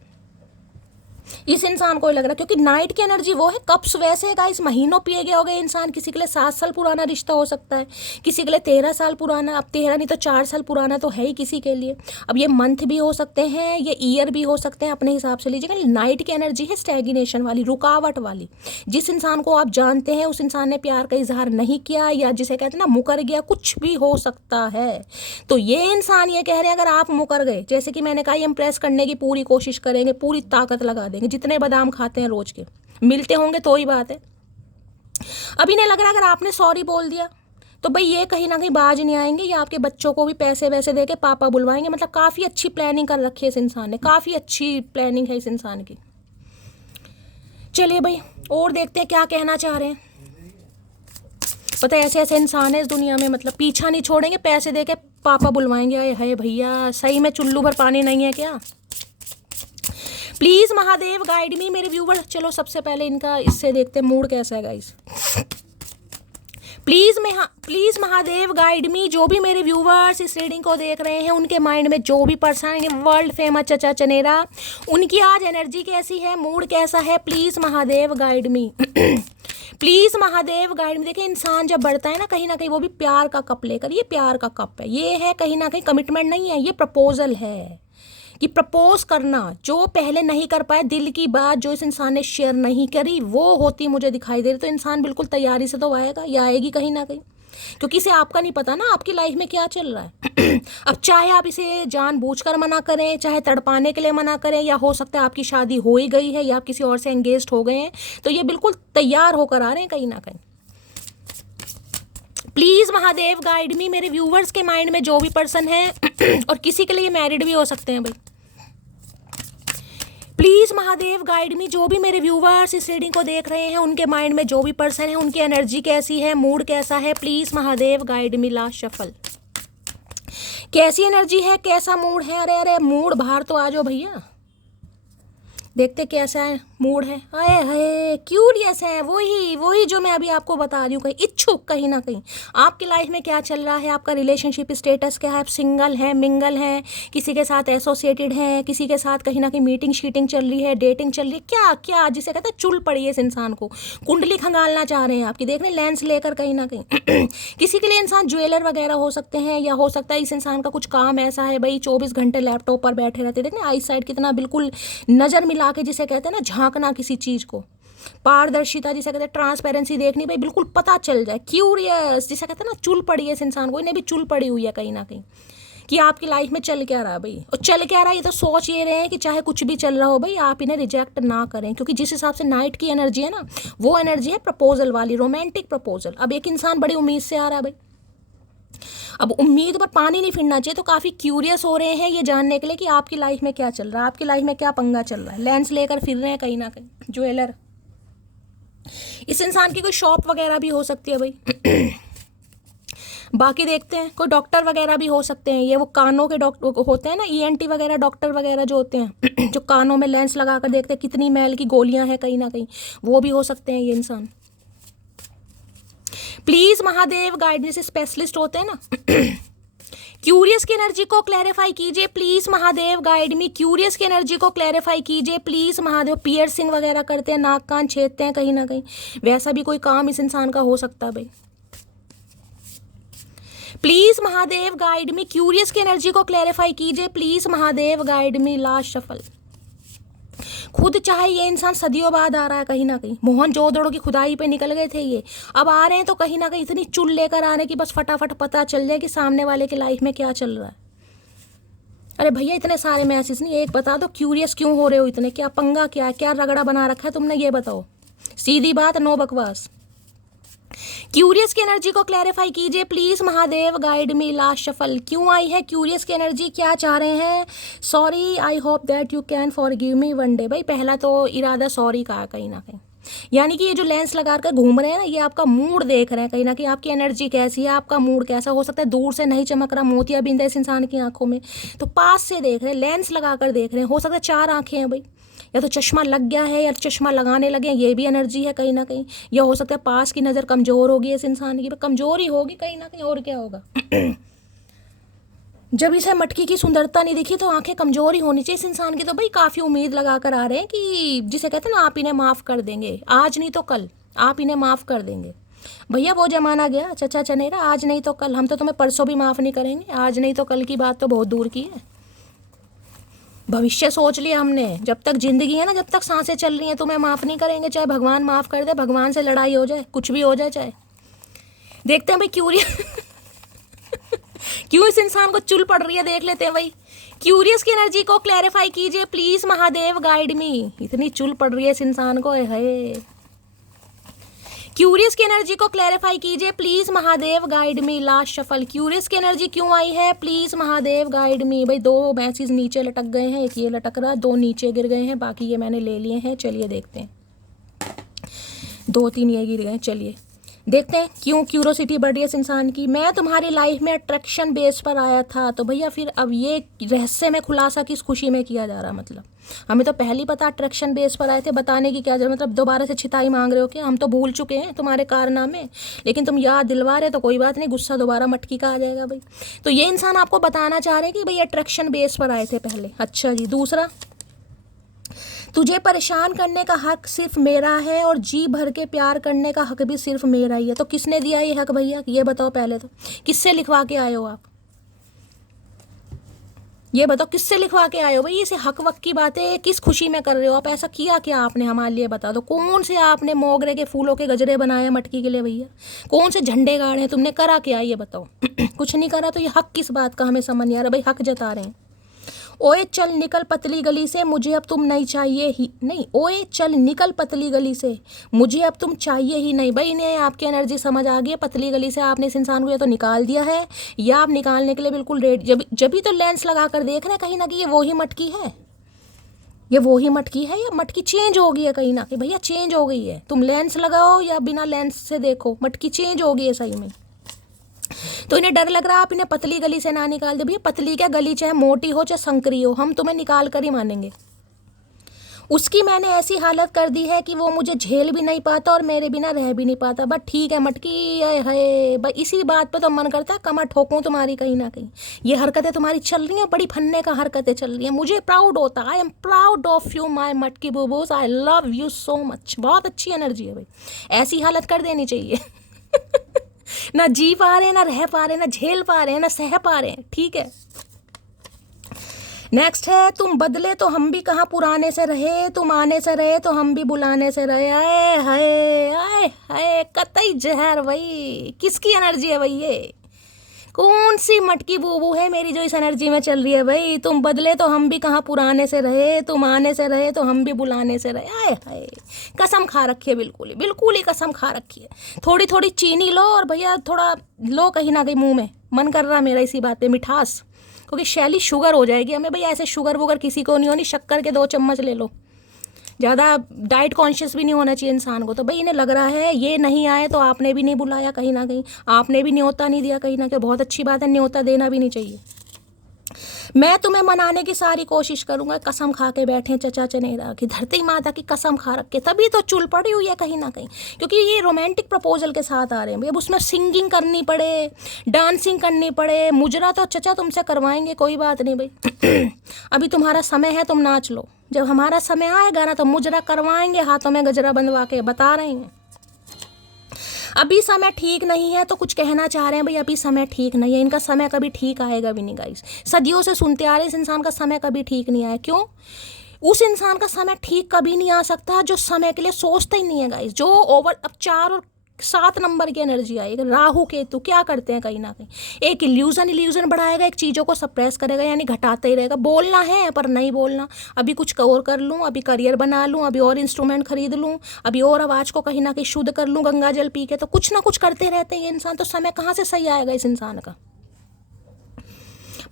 इस इंसान को लग रहा है। क्योंकि नाइट की एनर्जी वो है, कप्स वैसे है गाइस, महीनों पिए गए हो गए इंसान। किसी के लिए 7 साल पुराना रिश्ता हो सकता है, किसी के लिए 13 साल पुराना। अब 13 नहीं तो 4 साल पुराना तो है ही किसी के लिए। अब ये मंथ भी हो सकते हैं, ये ईयर भी हो सकते हैं, अपने हिसाब से लीजिएगा। नाइट की एनर्जी है स्टैग्नेशन वाली, रुकावट वाली। जिस इंसान को आप जानते हैं उस इंसान ने प्यार का इजहार नहीं किया, या जिसे कहते हैं ना मुकर गया, कुछ भी हो सकता है। तो ये इंसान ये कह रहे हैं अगर आप मुकर गए, जैसे कि मैंने कहा, इम्प्रेस करने की पूरी कोशिश करेंगे, पूरी ताकत लगा देंगे, जितने बादाम खाते हैं रोज के, मिलते होंगे तो ही बात है। अब इन्हें लग रहा है अगर आपने सॉरी बोल दिया तो भाई ये कहीं ना कहीं बाज नहीं आएंगे, या आपके बच्चों को भी पैसे वैसे दे के पापा बुलवाएंगे। मतलब काफ़ी अच्छी प्लानिंग कर रखी है इस इंसान ने, काफ़ी अच्छी प्लानिंग है इस इंसान की। चलिए भाई और देखते हैं क्या कहना चाह रहे हैं। पता है ऐसे ऐसे इंसान है इस दुनिया में, मतलब पीछा नहीं छोड़ेंगे, पैसे दे के पापा बुलवाएंगे। अरे है भैया, सही में चुल्लू भर पानी नहीं है क्या। प्लीज महादेव गाइड मी मेरे व्यूवर। चलो सबसे पहले इनका इससे देखते हैं मूड कैसा है गाइस। प्लीज महादेव गाइड मी। जो भी मेरे व्यूवर्स इस रीडिंग को देख रहे हैं, उनके माइंड में जो भी पर्सन है, वर्ल्ड फेमस चचा चनेरा, उनकी आज एनर्जी कैसी है, मूड कैसा है, please Mahadev guide me. Please Mahadev guide में। देखिए इंसान जब बढ़ता है ना कहीं वो भी प्यार का कप लेकर, ये प्यार का कप है, ये है कहीं ना कहीं कमिटमेंट नहीं है, ये प्रपोजल है कि प्रपोज करना। जो पहले नहीं कर पाए, दिल की बात जो इस इंसान ने शेयर नहीं करी, वो होती मुझे दिखाई दे रही। तो इंसान बिल्कुल तैयारी से तो आएगा या आएगी कहीं ना कहीं, क्योंकि इसे आपका नहीं पता ना आपकी लाइफ में क्या चल रहा है। अब चाहे आप इसे जानबूझकर मना करें, चाहे तड़पाने के लिए मना करें, या हो सकता है आपकी शादी हो ही गई है या आप किसी और से एंगेज्ड हो गए हैं, तो ये बिल्कुल तैयार होकर आ रहे हैं कहीं ना कहीं। प्लीज महादेव गाइड मी। मेरे व्यूवर्स के माइंड में जो भी पर्सन है और किसी के लिए मैरिड भी हो सकते हैं भाई। प्लीज महादेव गाइड मी। जो भी मेरे व्यूवर्स इस रीडिंग को देख रहे हैं, उनके माइंड में जो भी पर्सन है, उनकी एनर्जी कैसी है, मूड कैसा है, please Mahadev guide me. Last shuffle, कैसी एनर्जी है, कैसा मूड है। अरे अरे मूड बाहर तो आ जाओ भैया, देखते कैसा है मूड है, हाय हाय क्यूरियस है, वही वही जो मैं अभी आपको बता रही हूँ, कहीं इच्छुक, कहीं ना कहीं आपकी लाइफ में क्या चल रहा है, आपका रिलेशनशिप स्टेटस क्या है, आप सिंगल हैं, मिंगल हैं, किसी के साथ एसोसिएटेड हैं, किसी के साथ कहीं ना कहीं मीटिंग शीटिंग चल रही है, डेटिंग चल रही है, क्या क्या जिसे कहते हैं चुल पड़ी है इस इंसान को, कुंडली खंगालना चाह रहे हैं आपकी, देख रहे हैं लेंस लेकर कहीं ना कहीं किसी के लिए इंसान ज्वेलर वगैरह हो सकते हैं, या हो सकता है इस इंसान का कुछ काम ऐसा है भाई 24 घंटे लैपटॉप पर बैठे रहते, देख रहे हैं आई साइड कितना बिल्कुल नज़र मिला के जिसे कहते हैं ना झांकना किसी चीज़ को, पारदर्शिता जिसे कहते हैं, ट्रांसपेरेंसी देखनी भाई, बिल्कुल पता चल जाए, क्यूरियस जिसे कहते हैं ना, चुल पड़ी है इस इंसान को, इन्हें भी चुल पड़ी हुई है कहीं ना कहीं कि आपकी लाइफ में चल क्या रहा है भाई, और चल क्या रहा है ये तो सोच ये रहे हैं कि चाहे कुछ भी चल रहा हो भाई आप इन्हें रिजेक्ट ना करें, क्योंकि जिस हिसाब से नाइट की एनर्जी है ना, वो एनर्जी है प्रपोजल वाली, रोमांटिक प्रपोजल। अब एक इंसान बड़ी उम्मीद से आ रहा है भाई, अब उम्मीद पर पानी नहीं फिरना चाहिए, तो काफ़ी क्यूरियस हो रहे हैं ये जानने के लिए कि आपकी लाइफ में क्या चल रहा है, आपकी लाइफ में क्या पंगा चल रहा है, लेंस लेकर फिर रहे हैं कहीं ना कहीं, ज्वेलर, इस इंसान की कोई शॉप वगैरह भी हो सकती है भाई बाकी देखते हैं कोई डॉक्टर वगैरह भी हो सकते हैं, ये वो कानों के डॉक्टर होते हैं ना, ईएनटी वगैरह डॉक्टर वगैरह जो होते हैं जो कानों में लेंस लगा कर देखते हैं कितनी मैल की गोलियां हैं कहीं ना कहीं, वो भी हो सकते हैं ये इंसान। प्लीज महादेव गाइड, जैसे स्पेशलिस्ट होते हैं ना क्यूरियस की एनर्जी को क्लैरिफाई कीजिए please Mahadev guide me, curious की एनर्जी को क्लैरिफाई कीजिए प्लीज महादेव। पियर्सिंग वगैरह करते हैं, नाक कान छेदते हैं कहीं ना कहीं, वैसा भी कोई काम इस इंसान का हो सकता है भाई। Please Mahadev guide me, curious की एनर्जी को क्लैरिफाई कीजिए please Mahadev guide me. Last shuffle, खुद चाहे ये इंसान सदियों बाद आ रहा है कहीं ना कहीं, मोहन जोदड़ो की खुदाई पे निकल गए थे ये, अब आ रहे हैं तो कहीं ना कहीं इतनी चुल लेकर आ रहे हैं कि बस फटाफट पता चल जाए कि सामने वाले की लाइफ में क्या चल रहा है। अरे भैया इतने सारे मैसेज नहीं, एक बता दो क्यूरियस क्यों हो रहे हो इतने, क्या पंगा क्या है, क्या रगड़ा बना रखा है तुमने, ये बताओ, सीधी बात, नो बकवास। क्यूरियस की एनर्जी को क्लैरिफाई कीजिए please Mahadev guide me. Last shuffle, क्यों आई है क्यूरियस की एनर्जी, क्या चाह रहे हैं। Sorry, I hope that you can forgive me one day. भाई पहला तो इरादा सॉरी का कहीं ना कहीं, यानी कि ये जो लेंस लगा कर घूम रहे हैं ना, ये आपका मूड देख रहे हैं कहीं ना कहीं, आपकी एनर्जी कैसी है, आपका मूड कैसा, हो सकता है दूर से नहीं चमक रहा, मोतियाबिंद है इस इंसान की आंखों में, तो पास से देख रहे हैं, लेंस लगा कर देख रहे हैं, हो सकता है 4 आंखें हैं भाई, या तो चश्मा लग गया है या चश्मा लगाने लगे, ये भी एनर्जी है कहीं ना कहीं, या हो सकता है पास की नज़र कमज़ोर होगी इस इंसान की, कमज़ोर ही होगी कहीं ना कहीं, और क्या होगा जब इसे मटकी की सुंदरता नहीं दिखी तो आंखें कमज़ोर ही होनी चाहिए इस इंसान की, तो भाई काफ़ी उम्मीद लगा कर आ रहे हैं कि जिसे कहते हैं ना, आप इन्हें माफ़ कर देंगे, आज नहीं तो कल आप इन्हें माफ़ कर देंगे। भैया वो ज़माना गया चचा चनेरा, आज नहीं तो कल, हम तो तुम्हें परसों भी माफ़ नहीं करेंगे, आज नहीं तो कल की बात तो बहुत दूर की है, भविष्य सोच लिया हमने, जब तक जिंदगी है ना, जब तक सांसें चल रही हैं तुम्हें माफ़ नहीं करेंगे, चाहे भगवान माफ़ कर दे, भगवान से लड़ाई हो जाए, कुछ भी हो जाए, चाहे देखते हैं भाई क्यूरियस क्यों इस इंसान को चुल पड़ रही है, देख लेते हैं भाई। क्यूरियस की एनर्जी को क्लैरिफाई कीजिए प्लीज महादेव गाइड मी, इतनी चुल पड़ रही है इस इंसान को, है क्यूरियस की एनर्जी को क्लैरिफाई कीजिए please Mahadev guide me. Last shuffle, curious की एनर्जी क्यों आई है प्लीज महादेव गाइड मी। भाई 2 मैसेज नीचे लटक गए हैं, एक ये लटक रहा है, 2 नीचे गिर गए हैं, बाकी ये मैंने ले लिए हैं, चलिए देखते हैं, 2-3 ये गिर गए, चलिए देखते हैं क्यों क्यूरोसिटी बढ़ रही है इस इंसान की। मैं तुम्हारी लाइफ में अट्रैक्शन बेस पर आया था, तो भैया फिर अब ये रहस्य में खुलासा किस खुशी में किया जा रहा, मतलब हमें तो पहले ही पता अट्रैक्शन बेस पर आए थे, बताने की क्या जरूरत, मतलब दोबारा से छिताई मांग रहे हो क्या, हम तो भूल चुके हैं तुम्हारे कारनामे, लेकिन तुम याद दिलवा रहे तो कोई बात नहीं, गुस्सा दोबारा मटकी का आ जाएगा भाई। तो ये इंसान आपको बताना चाह रहे हैं कि भाई अट्रैक्शन बेस पर आए थे पहले, अच्छा जी। दूसरा, तुझे परेशान करने का हक सिर्फ मेरा है और जी भर के प्यार करने का हक भी सिर्फ मेरा ही है। तो किसने दिया ये हक भैया, ये बताओ पहले, तो किससे लिखवा के आए हो आप, ये बताओ किससे लिखवा के आए हो भाई, इसे हक वक की बातें किस खुशी में कर रहे हो आप, ऐसा किया क्या आपने हमारे लिए, बता दो। कौन से आपने मोगरे के फूलों के गजरे बनाए मटकी के लिए भैया, कौन से झंडे गाड़े हैं तुमने, करा क्या ये बताओ कुछ नहीं करा, तो ये हक किस बात का हमें समझ नहीं आ रहा भाई, हक जता रहे हैं। ओए चल निकल पतली गली से, मुझे अब तुम नहीं चाहिए ही नहीं, ओए चल निकल पतली गली से, मुझे अब तुम चाहिए ही नहीं। भाई इन्हें आपकी एनर्जी समझ आ गई है, पतली गली से आपने इस इंसान को या तो निकाल दिया है, या आप निकालने के लिए बिल्कुल रेडी, जब भी तो लेंस लगा कर देख रहे हैं कहीं ना कहीं, ये वही मटकी है, ये वही मटकी है, या मटकी चेंज हो गई है कहीं ना कहीं, भैया चेंज हो गई है, तुम लेंस लगाओ या बिना लेंस से देखो, मटकी चेंज हो गई है सही में। तो इन्हें डर लग रहा है आप इन्हें पतली गली से ना निकाल दे, भैया पतली क्या गली, चाहे मोटी हो चाहे संकरी हो, हम तुम्हें निकाल कर ही मानेंगे। उसकी मैंने ऐसी हालत कर दी है कि वो मुझे झेल भी नहीं पाता और मेरे बिना रह भी नहीं पाता। बट ठीक है मटकी, आए हाय भाई, इसी बात पे तो मन करता है कमर ठोकूं तुम्हारी कहीं ना कहीं। ये हरकतें तुम्हारी चल रही हैं, बड़ी फन्ने का हरकतें चल रही हैं, मुझे प्राउड होता है। I am proud of you my मटकी बुबूस, I love you so much. बहुत अच्छी एनर्जी है भाई, ऐसी हालत कर देनी चाहिए। ना जी पा रहे, ना रह पा रहे, ना झेल पा रहे, ना सह पा रहे, ठीक है। नेक्स्ट है, तुम बदले तो हम भी कहाँ पुराने से रहे, तुम आने से रहे तो हम भी बुलाने से रहे। आए हाय, आए हाय, कतई जहर भाई। किसकी एनर्जी है भाई ये? कौन सी मटकी बूबू है मेरी जो इस एनर्जी में चल रही है भाई? तुम बदले तो हम भी कहाँ पुराने से रहे, तुम आने से रहे तो हम भी बुलाने से रहे। आए हाय, कसम खा रखी है, बिल्कुल ही कसम खा रखी है। थोड़ी थोड़ी चीनी लो और भैया थोड़ा लो कहीं ना कहीं मुंह में, मन कर रहा मेरा इसी बात पे मिठास, क्योंकि शैली शुगर हो जाएगी हमें भैया। ऐसे शुगर वुगर किसी को नहीं होनी, शक्कर के 2 चम्मच ले लो। ज़्यादा डाइट कॉन्शियस भी नहीं होना चाहिए इंसान को। तो भाई इन्हें लग रहा है ये नहीं आए तो आपने भी नहीं बुलाया कहीं ना कहीं, आपने भी न्योता नहीं दिया कहीं ना कहीं। बहुत अच्छी बात है, न्योता देना भी नहीं चाहिए। मैं तुम्हें मनाने की सारी कोशिश करूंगा। कसम खा के बैठे चचा चनेरा की, धरती माता की कसम खा रख के, तभी तो चुल पड़ी हुई है कहीं ना कहीं, क्योंकि ये रोमांटिक प्रपोजल के साथ आ रहे हैं। अब उसमें सिंगिंग करनी पड़े, डांसिंग करनी पड़े, मुजरा तो चचा तुमसे करवाएंगे, कोई बात नहीं भाई। अभी तुम्हारा समय है, तुम नाच लो। जब हमारा समय आएगा ना तो मुजरा करवाएंगे, हाथों में गजरा बंधवा के, बता रहे हैं। अभी समय ठीक नहीं है तो कुछ कहना चाह रहे हैं भाई, अभी समय ठीक नहीं है। इनका समय कभी ठीक आएगा भी नहीं गाइस। सदियों से सुनते आ रहे हैं इस इंसान का समय कभी ठीक नहीं आया। क्यों? उस इंसान का समय ठीक कभी नहीं आ सकता जो समय के लिए सोचता ही नहीं है गाइस। जो ओवर, अब 4 और 7 नंबर की एनर्जी आएगी। राहु केतु क्या करते हैं कहीं ना कहीं, एक इल्यूजन बढ़ाएगा, एक चीज़ों को सप्रेस करेगा, यानी घटाता ही रहेगा। बोलना है पर नहीं बोलना, अभी कुछ और कर लूँ, अभी करियर बना लूँ, अभी और इंस्ट्रूमेंट खरीद लूँ, अभी और आवाज़ को कहीं ना कहीं शुद्ध कर लूँ गंगा जल पी के। तो कुछ ना कुछ करते रहते हैं ये इंसान। तो समय कहाँ से सही आएगा इस इंसान का?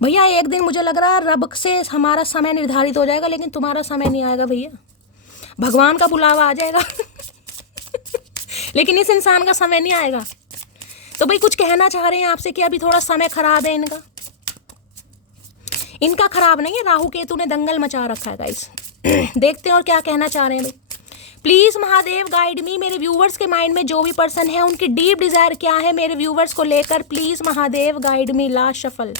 भैया एक दिन मुझे लग रहा है रब से हमारा समय निर्धारित हो जाएगा, लेकिन तुम्हारा समय नहीं आएगा भैया। भगवान का बुलावा आ जाएगा लेकिन इस इंसान का समय नहीं आएगा। तो भाई कुछ कहना चाह रहे हैं आपसे कि अभी थोड़ा समय खराब है इनका। इनका खराब नहीं है, राहु केतु ने दंगल मचा रखा है गाइस। देखते हैं और क्या कहना चाह रहे हैं भाई। प्लीज महादेव गाइड मी। मेरे व्यूवर्स के माइंड में जो भी पर्सन है उनकी डीप डिजायर क्या है मेरे व्यूवर्स को लेकर, please Mahadev guide me. Last shuffle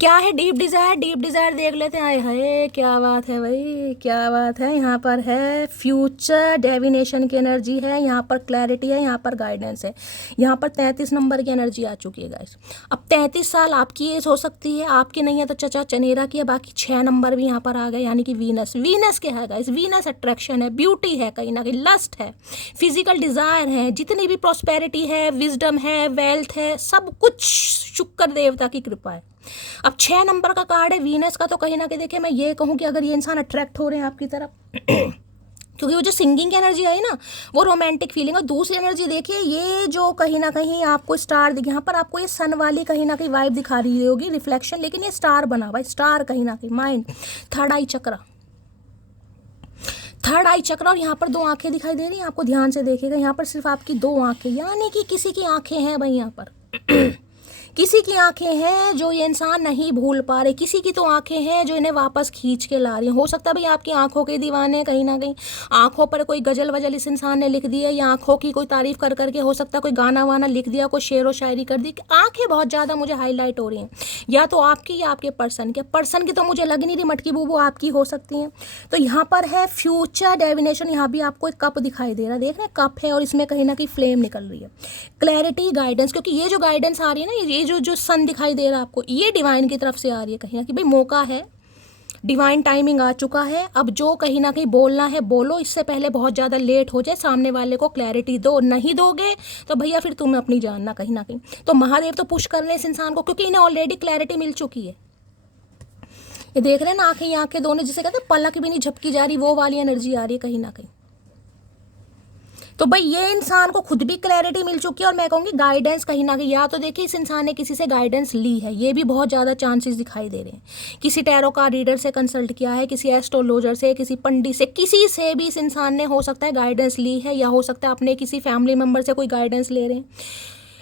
क्या है डीप डिज़ायर? डीप डिज़ायर देख लेते हैं। आए हाय क्या बात है भाई, क्या बात है। यहाँ पर है फ्यूचर डेविनेशन की एनर्जी है, यहाँ पर क्लैरिटी है, यहाँ पर गाइडेंस है। यहाँ पर 33 नंबर की एनर्जी आ चुकी है गाइस। अब 33 साल आपकी एज हो सकती है, आपकी नहीं है तो चचा चनेरा की है। बाकी 6 नंबर भी यहाँ पर आ गए, यानी कि वीनस। वीनस क्या है गाइस? वीनस अट्रैक्शन है, ब्यूटी है, कहीं ना कहीं लस्ट है, फिजिकल डिज़ायर है, जितनी भी प्रॉस्पेरिटी है, विजडम है, वेल्थ है, सब कुछ शुक्र देवता की कृपा है। अब 6 नंबर का कार्ड है वीनस का। तो कहीं ना कहीं देखिए मैं ये कहूँ कि अगर ये इंसान अट्रैक्ट हो रहे हैं आपकी तरफ क्योंकि वो जो सिंगिंग की एनर्जी आई ना वो रोमांटिक फीलिंग। और दूसरी एनर्जी देखिए, ये जो कहीं ना कहीं आपको स्टार दिखे, यहाँ पर आपको ये सन वाली कहीं ना कहीं वाइब दिखा रही होगी, रिफ्लेक्शन, लेकिन ये स्टार बना हुआ है। स्टार कहीं ना कहीं माइंड, थर्ड आई चक्र, थर्ड आई चक्र। और यहाँ पर 2 आंखें दिखाई दे रही हैं आपको, ध्यान से देखिएगा। यहाँ पर सिर्फ आपकी 2 आंखें, यानी कि किसी की आंखें हैं भाई यहाँ पर किसी की आंखें हैं जो ये इंसान नहीं भूल पा रहे, किसी की तो आंखें हैं जो इन्हें वापस खींच के ला रही हैं। हो सकता है भाई आपकी आंखों के दीवाने कहीं ना कहीं, आंखों पर कोई गजल वजल इस इंसान ने लिख दी है, या आंखों की कोई तारीफ कर करके हो सकता है कोई गाना वाना लिख दिया, कोई शेर व शायरी कर दी। आंखें बहुत ज़्यादा मुझे हाईलाइट हो रही हैं, या तो आपकी या आपके पर्सन की तो मुझे लग नहीं रही मटकी बूबू आपकी हो सकती हैं। तो यहाँ पर है फ्यूचर डेविनेशन। यहाँ भी आपको एक कप दिखाई दे रहा है, देख रहे हैं कप है और इसमें कहीं ना कहीं फ्लेम निकल रही है। क्लैरिटी, गाइडेंस, क्योंकि ये जो गाइडेंस आ रही है ना, ये जो सन दिखाई दे रहा है आपको, ये डिवाइन की तरफ से आ रही है कहीं ना कहीं। भाई मौका है, डिवाइन टाइमिंग आ चुका है। अब जो कहीं ना कहीं बोलना है बोलो, इससे पहले बहुत ज़्यादा लेट हो जाए। सामने वाले को क्लैरिटी दो, नहीं दोगे तो भैया फिर तुम्हें अपनी जानना कहीं ना कहीं। तो महादेव तो पुश कर रहे हैं इस इंसान को, क्योंकि इन्हें ऑलरेडी क्लैरिटी मिल चुकी है। ये देख रहे हैं ना, आंखें आंखें दोनों, जिसे कहते हैं पलक भी नहीं झपकी जा रही, वो वाली एनर्जी आ रही है कहीं ना कहीं। तो भाई ये इंसान को खुद भी क्लैरिटी मिल चुकी है, और मैं कहूँगी गाइडेंस कहीं ना कहीं, या तो देखिए इस इंसान ने किसी से गाइडेंस ली है, ये भी बहुत ज़्यादा चांसेस दिखाई दे रहे हैं। किसी टैरो का रीडर से कंसल्ट किया है, किसी एस्ट्रोलॉजर से, किसी पंडित से, किसी से भी इस इंसान ने हो सकता है गाइडेंस ली है, या हो सकता है अपने किसी फैमिली मेम्बर से कोई गाइडेंस ले रहे हैं।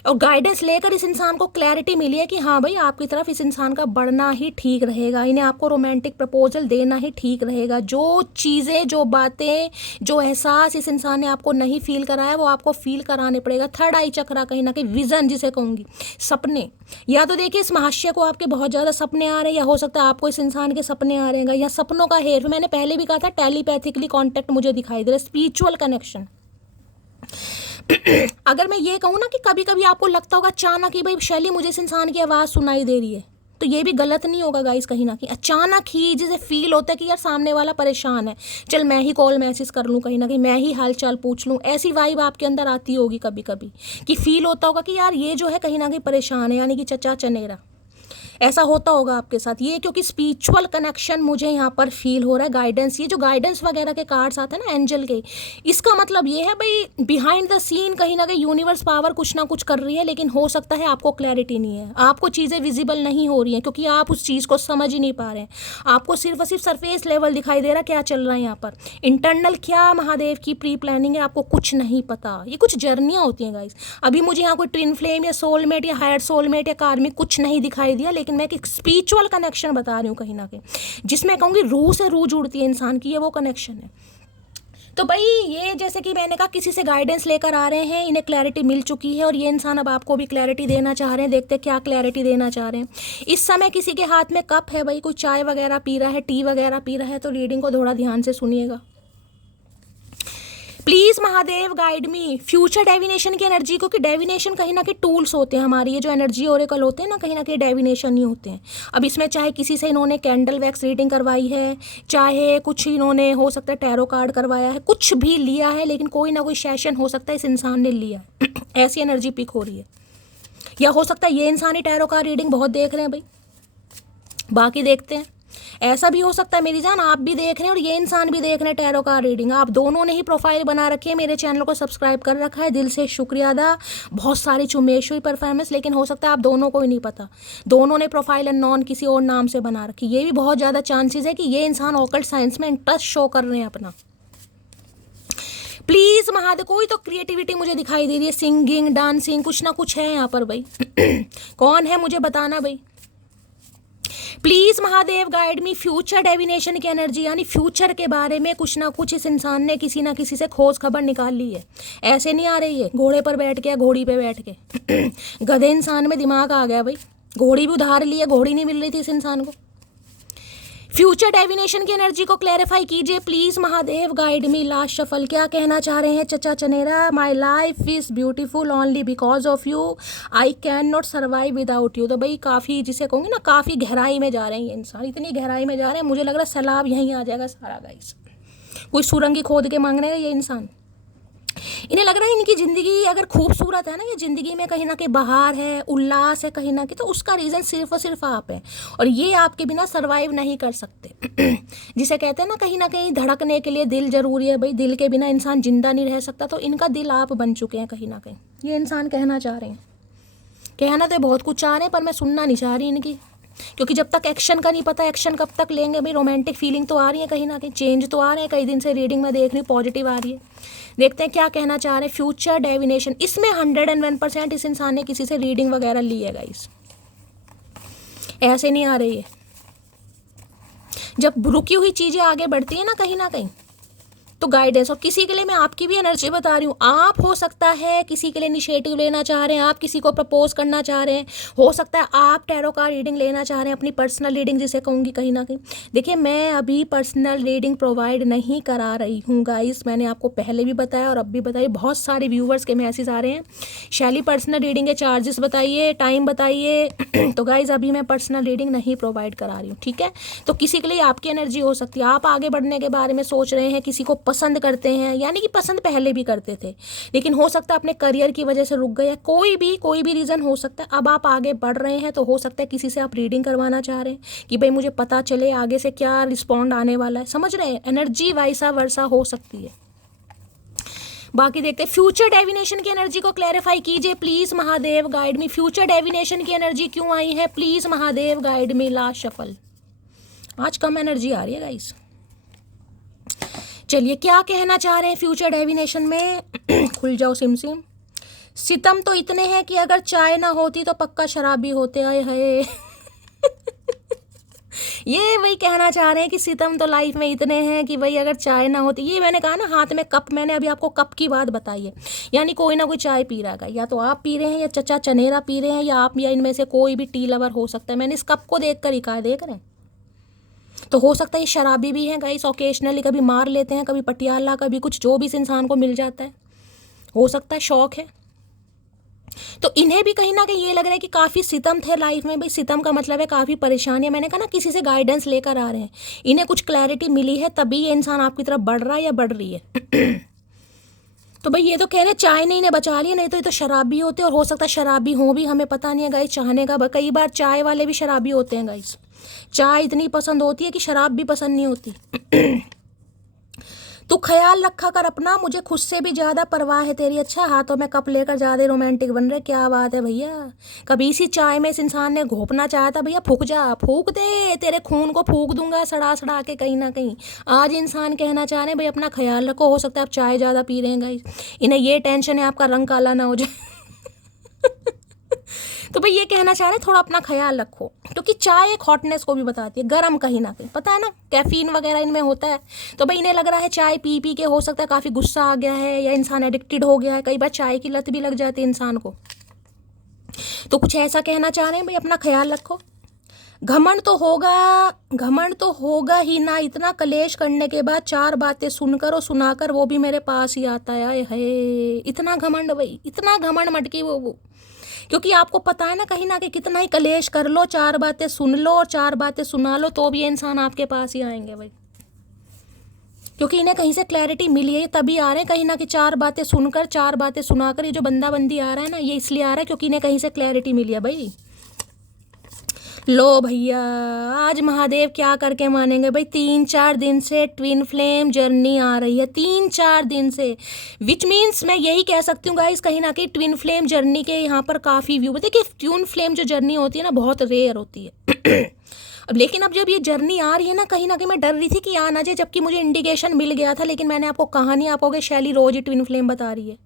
और गाइडेंस लेकर इस इंसान को क्लैरिटी मिली है कि हाँ भाई आपकी तरफ इस इंसान का बढ़ना ही ठीक रहेगा, इन्हें आपको रोमांटिक प्रपोजल देना ही ठीक रहेगा। जो चीज़ें, जो बातें, जो एहसास इस इंसान ने आपको नहीं फील कराया वो आपको फील कराने पड़ेगा। थर्ड आई चक्रा, कहीं ना कहीं विजन जिसे कहूँगी, सपने। या तो देखिए इस महाशय को आपके बहुत ज़्यादा सपने आ रहे हैं, या हो सकता है आपको इस इंसान के सपने आ रहे हैं, या सपनों का हेर। मैंने पहले भी कहा था टेलीपैथिकली कॉन्टैक्ट मुझे दिखाई दे रहा है, स्पिरिचुअल कनेक्शन। अगर मैं ये कहूँ ना कि कभी कभी आपको लगता होगा अचानक ही भाई शैली मुझे इस इंसान की आवाज़ सुनाई दे रही है, तो ये भी गलत नहीं होगा गाइस। कहीं ना कहीं अचानक ही जिसे फील होता है कि यार सामने वाला परेशान है, चल मैं ही कॉल मैसेज कर लूँ, कहीं ना कहीं मैं ही हाल चाल पूछ लूँ, ऐसी वाइब आपके अंदर आती होगी कभी कभी कि फील होता होगा कि यार ये जो है कहीं ना कहीं परेशान है, यानी कि चचा चनेरा। ऐसा होता होगा आपके साथ ये, क्योंकि स्पिरिचुअल कनेक्शन मुझे यहाँ पर फील हो रहा है। गाइडेंस, ये जो गाइडेंस वगैरह के कार्ड्स आते हैं ना एंजल के, इसका मतलब ये है भाई बिहाइंड द सीन कहीं ना कहीं यूनिवर्स पावर कुछ ना कुछ कर रही है, लेकिन हो सकता है आपको क्लैरिटी नहीं है, आपको चीज़ें विजिबल नहीं हो रही हैं, क्योंकि आप उस चीज़ को समझ ही नहीं पा रहे हैं। आपको सिर्फ और सिर्फ सरफेस लेवल दिखाई दे रहा क्या चल रहा है यहाँ पर। इंटरनल क्या महादेव की प्री प्लानिंग है आपको कुछ नहीं पता। ये कुछ जर्नियाँ होती हैं गाइस। अभी मुझे यहाँ कोई ट्विन फ्लेम या सोलमेट या हायर सोलमेट या कार्मिक कुछ नहीं दिखाई दिया, लेकिन मैं एक स्पिरिचुअल कनेक्शन बता रही हूँ कहीं ना कहीं, जिसमें कहूँगी रूह से रूह जुड़ती है इंसान की, ये वो कनेक्शन है। तो भाई ये जैसे कि मैंने कहा किसी से गाइडेंस लेकर आ रहे हैं, इन्हें क्लैरिटी मिल चुकी है और ये इंसान अब आपको भी क्लैरिटी देना चाह रहे हैं। देखते हैं क्या क्लैरिटी देना चाह रहे हैं। इस समय किसी के हाथ में कप है भाई, कोई चाय वगैरह पी रहा है, टी वगैरह पी रहा है, तो रीडिंग को थोड़ा ध्यान से सुनिएगा please. Mahadev guide me future divination की एनर्जी को, कि डेविनेशन कहीं ना कहीं टूल्स होते हैं हमारे, ये जो एनर्जी ओरेकल होते हैं ना कहीं ना कहीं डेविनेशन ही होते हैं। अब इसमें चाहे किसी से इन्होंने कैंडल वैक्स रीडिंग करवाई है, चाहे कुछ इन्होंने हो सकता है टैरो कार्ड करवाया है, कुछ भी लिया है, लेकिन कोई ना कोई सेशन हो सकता है इस इंसान ने लिया है ऐसी एनर्जी पिक हो रही है। या हो सकता है ये इंसान ही टैरो कार्ड रीडिंग बहुत देख रहे हैं भाई, बाकी देखते हैं। ऐसा भी हो सकता है मेरी जान आप भी देख रहे हैं और ये इंसान भी देख रहे हैं टैरो कार्ड रीडिंग। आप दोनों ने ही प्रोफाइल बना रखी है, मेरे चैनल को सब्सक्राइब कर रखा है, दिल से शुक्रिया अदा। बहुत सारी चुमेश हुई परफॉर्मेंस, लेकिन हो सकता है आप दोनों को ही नहीं पता, दोनों ने प्रोफाइल अननोन किसी और नाम से बना रखी। ये भी बहुत ज़्यादा चांसेस है कि ये इंसान ऑकल्ट साइंस में इंटरेस्ट शो कर रहे हैं अपना। प्लीज़ महादेव, कोई तो क्रिएटिविटी मुझे दिखाई दे रही है, सिंगिंग, डांसिंग, कुछ ना कुछ है यहाँ पर भाई कौन है मुझे बताना भाई please. Mahadev guide me future divination की एनर्जी, यानी फ्यूचर के बारे में कुछ ना कुछ इस इंसान ने किसी ना किसी से खोज खबर निकाल ली है। ऐसे नहीं आ रही है घोड़े पर बैठ के या घोड़ी पे बैठ के गधे इंसान में दिमाग आ गया भाई, घोड़ी भी उधार ली है, घोड़ी नहीं मिल रही थी इस इंसान को। फ्यूचर डेविनेशन की एनर्जी को क्लैरिफाई कीजिए please. Mahadev guide me last shuffle, क्या कहना चाह रहे हैं चचा चनेरा। My life is beautiful only because of you, I can not survive without you. तो भाई काफ़ी जिसे कहूँगी ना, काफ़ी गहराई में जा रहे हैं ये इंसान, इतनी गहराई में जा रहे हैं मुझे लग रहा है सैलाब यहीं आ जाएगा सारा गाइस। कोई सुरंगी खोद के मांगने का ये इंसान, इन्हें लग रहा है इनकी ज़िंदगी अगर खूबसूरत है ना, ये ज़िंदगी में कहीं ना कहीं बहार है, उल्लास है कहीं ना कहीं, तो उसका रीज़न सिर्फ और सिर्फ आप है और ये आपके बिना सरवाइव नहीं कर सकते जिसे कहते हैं ना कहीं धड़कने के लिए दिल ज़रूरी है भाई, दिल के बिना इंसान जिंदा नहीं रह सकता, तो इनका दिल आप बन चुके हैं कहीं ना कहीं, ये इंसान कहना चाह रहे हैं। कहना तो बहुत कुछ चाह रहे हैं पर मैं सुनना नहीं चाह रही इनकी, क्योंकि जब तक एक्शन का नहीं पता एक्शन कब तक लेंगे भाई। रोमांटिक फीलिंग तो आ रही है कहीं ना कहीं, चेंज तो आ रहे हैं, कई दिन से रीडिंग में देख रही हूँ पॉजिटिव आ रही है। देखते हैं क्या कहना चाह रहे हैं। फ्यूचर डेविनेशन, इसमें 101% इस इंसान ने किसी से रीडिंग वगैरह ली है गाइस, ऐसे नहीं आ रही है। जब रुकी हुई चीज़ें आगे बढ़ती है ना कहीं तो गाइडेंस, और किसी के लिए मैं आपकी भी एनर्जी बता रही हूँ, आप हो सकता है किसी के लिए इनिशिएटिव लेना चाह रहे हैं, आप किसी को प्रपोज करना चाह रहे हैं, हो सकता है आप टैरो का रीडिंग लेना चाह रहे हैं, अपनी पर्सनल रीडिंग जिसे कहूँगी कहीं ना कहीं। देखिए मैं अभी पर्सनल रीडिंग प्रोवाइड नहीं करा रही हूँ गाइस, मैंने आपको पहले भी बताया और अब भी बताइए, बहुत सारे व्यूवर्स के मैसेज आ रहे हैं शैली पर्सनल रीडिंग के चार्जेस बताइए, टाइम बताइए तो गाइस अभी मैं पर्सनल रीडिंग नहीं प्रोवाइड करा रही हूँ, ठीक है। तो किसी के लिए आपकी एनर्जी हो सकती है, आप आगे बढ़ने के बारे में सोच रहे हैं, किसी को पसंद करते हैं, यानी कि पसंद पहले भी करते थे लेकिन हो सकता है अपने करियर की वजह से रुक गए, कोई भी रीज़न हो सकता है। अब आप आगे बढ़ रहे हैं तो हो सकता है किसी से आप रीडिंग करवाना चाह रहे हैं कि भाई मुझे पता चले आगे से क्या रिस्पॉन्ड आने वाला है, समझ रहे हैं, एनर्जी वैसा वर्सा हो सकती है। बाकी देखते हैं फ्यूचर डेविनेशन की एनर्जी को क्लैरिफाई कीजिए please. Mahadev guide me, future divination की एनर्जी क्यों आई है please. Mahadev guide me last shuffle, आज कम एनर्जी आ रही है गाइस। चलिए क्या कहना चाह रहे हैं फ्यूचर डेविनेशन में खुल जाओ सिम सिम। सितम तो इतने हैं कि अगर चाय ना होती तो पक्का शराबी होते। आए हाय ये वही कहना चाह रहे हैं कि सितम तो लाइफ में इतने हैं कि भाई अगर चाय ना होती, ये मैंने कहा ना हाथ में कप, मैंने अभी आपको कप की बात बताई है, यानी कोई ना कोई चाय पी रहा है, या तो आप पी रहे हैं या चचा चनेरा पी रहे हैं या आप, या इनमें से कोई भी टी लवर हो सकता है। मैंने इस कप को देख कर ही कहा, देख रहे हैं, तो हो सकता है ये शराबी भी हैं गाइस, ओकेशनली कभी मार लेते हैं, कभी पटियाला, कभी कुछ, जो भी इस इंसान को मिल जाता है, हो सकता है शौक है। तो इन्हें भी कहीं ना कहीं ये लग रहा है कि काफ़ी सितम थे लाइफ में। भाई सितम का मतलब है काफ़ी परेशानी है, मैंने कहा ना किसी से गाइडेंस लेकर आ रहे हैं, इन्हें कुछ क्लैरिटी मिली है तभी ये इंसान आपकी तरफ बढ़ रहा है या बढ़ रही है तो भाई ये तो कह रहे हैं चाय ने इन्हें बचा लिया, नहीं तो ये तो शराबी होते, और हो सकता है शराबी हों भी, हमें पता नहीं है गाइस चाहने का। कई बार चाय वाले भी शराबी होते हैं गाइस, चाय इतनी पसंद होती है कि शराब भी पसंद नहीं होती तू ख्याल रखा कर अपना, मुझे खुद से भी ज़्यादा परवाह है तेरी। अच्छा हाथों में कप लेकर ज़्यादा रोमांटिक बन रहे, क्या बात है भैया। कभी इसी चाय में इस इंसान ने घोपना चाहा था, भैया फूक जा, फूक दे, तेरे खून को फूक दूंगा सड़ा सड़ा के कहीं ना कहीं। आज इंसान कहना चाह रहे हैं भाई अपना ख्याल रखो, हो सकता है आप चाय ज़्यादा पी रहे हैं गाइस, इन्हें ये टेंशन है आपका रंग काला ना हो जाए तो भाई ये कहना चाह रहे हैं थोड़ा अपना ख्याल रखो, क्योंकि चाय एक हॉटनेस को भी बताती है, गर्म कहीं ना कहीं, पता है ना कैफीन वगैरह इनमें होता है। तो भाई इन्हें लग रहा है चाय पी पी के हो सकता है काफ़ी गुस्सा आ गया है, या इंसान एडिक्टेड हो गया है, कई बार चाय की लत भी लग जाती है इंसान को। तो कुछ ऐसा कहना चाह रहे हैं भाई अपना ख्याल रखो। घमंड तो होगा ही ना, इतना कलेश करने के बाद 4 बातें सुनकर और सुनाकर वो भी मेरे पास ही आता है। आए हाय इतना घमंड, भाई इतना घमंड मटकी वो, क्योंकि आपको पता है ना कि कितना ही कलेश कर लो, 4 बातें सुन लो और 4 बातें सुना लो, तो भी ये इंसान आपके पास ही आएंगे भाई, क्योंकि इन्हें कहीं से क्लैरिटी मिली है तभी आ रहे हैं। कहीं ना कि 4 बातें सुनकर 4 बातें सुनाकर ये जो बंदा बंदी आ रहा है ना, ये इसलिए आ रहा है क्योंकि इन्हें कहीं से क्लैरिटी मिली है भाई। लो भैया आज महादेव क्या करके मानेंगे भाई, 3-4 दिन से ट्विन फ्लेम जर्नी आ रही है, 3-4 दिन से, विच मीन्स मैं यही कह सकती हूँ गाइस कहीं ना कहीं ट्विन फ्लेम जर्नी के यहाँ पर काफ़ी व्यू। देखिए ट्विन फ्लेम जो जर्नी होती है ना बहुत रेयर होती है अब लेकिन अब जब ये जर्नी आ रही है ना कहीं मैं डर रही थी कि आ ना जाए, जबकि मुझे इंडिकेशन मिल गया था, लेकिन मैंने आपको कहा नहीं, आप हो गए शैली रोज ही ट्विन फ्लेम बता रही है,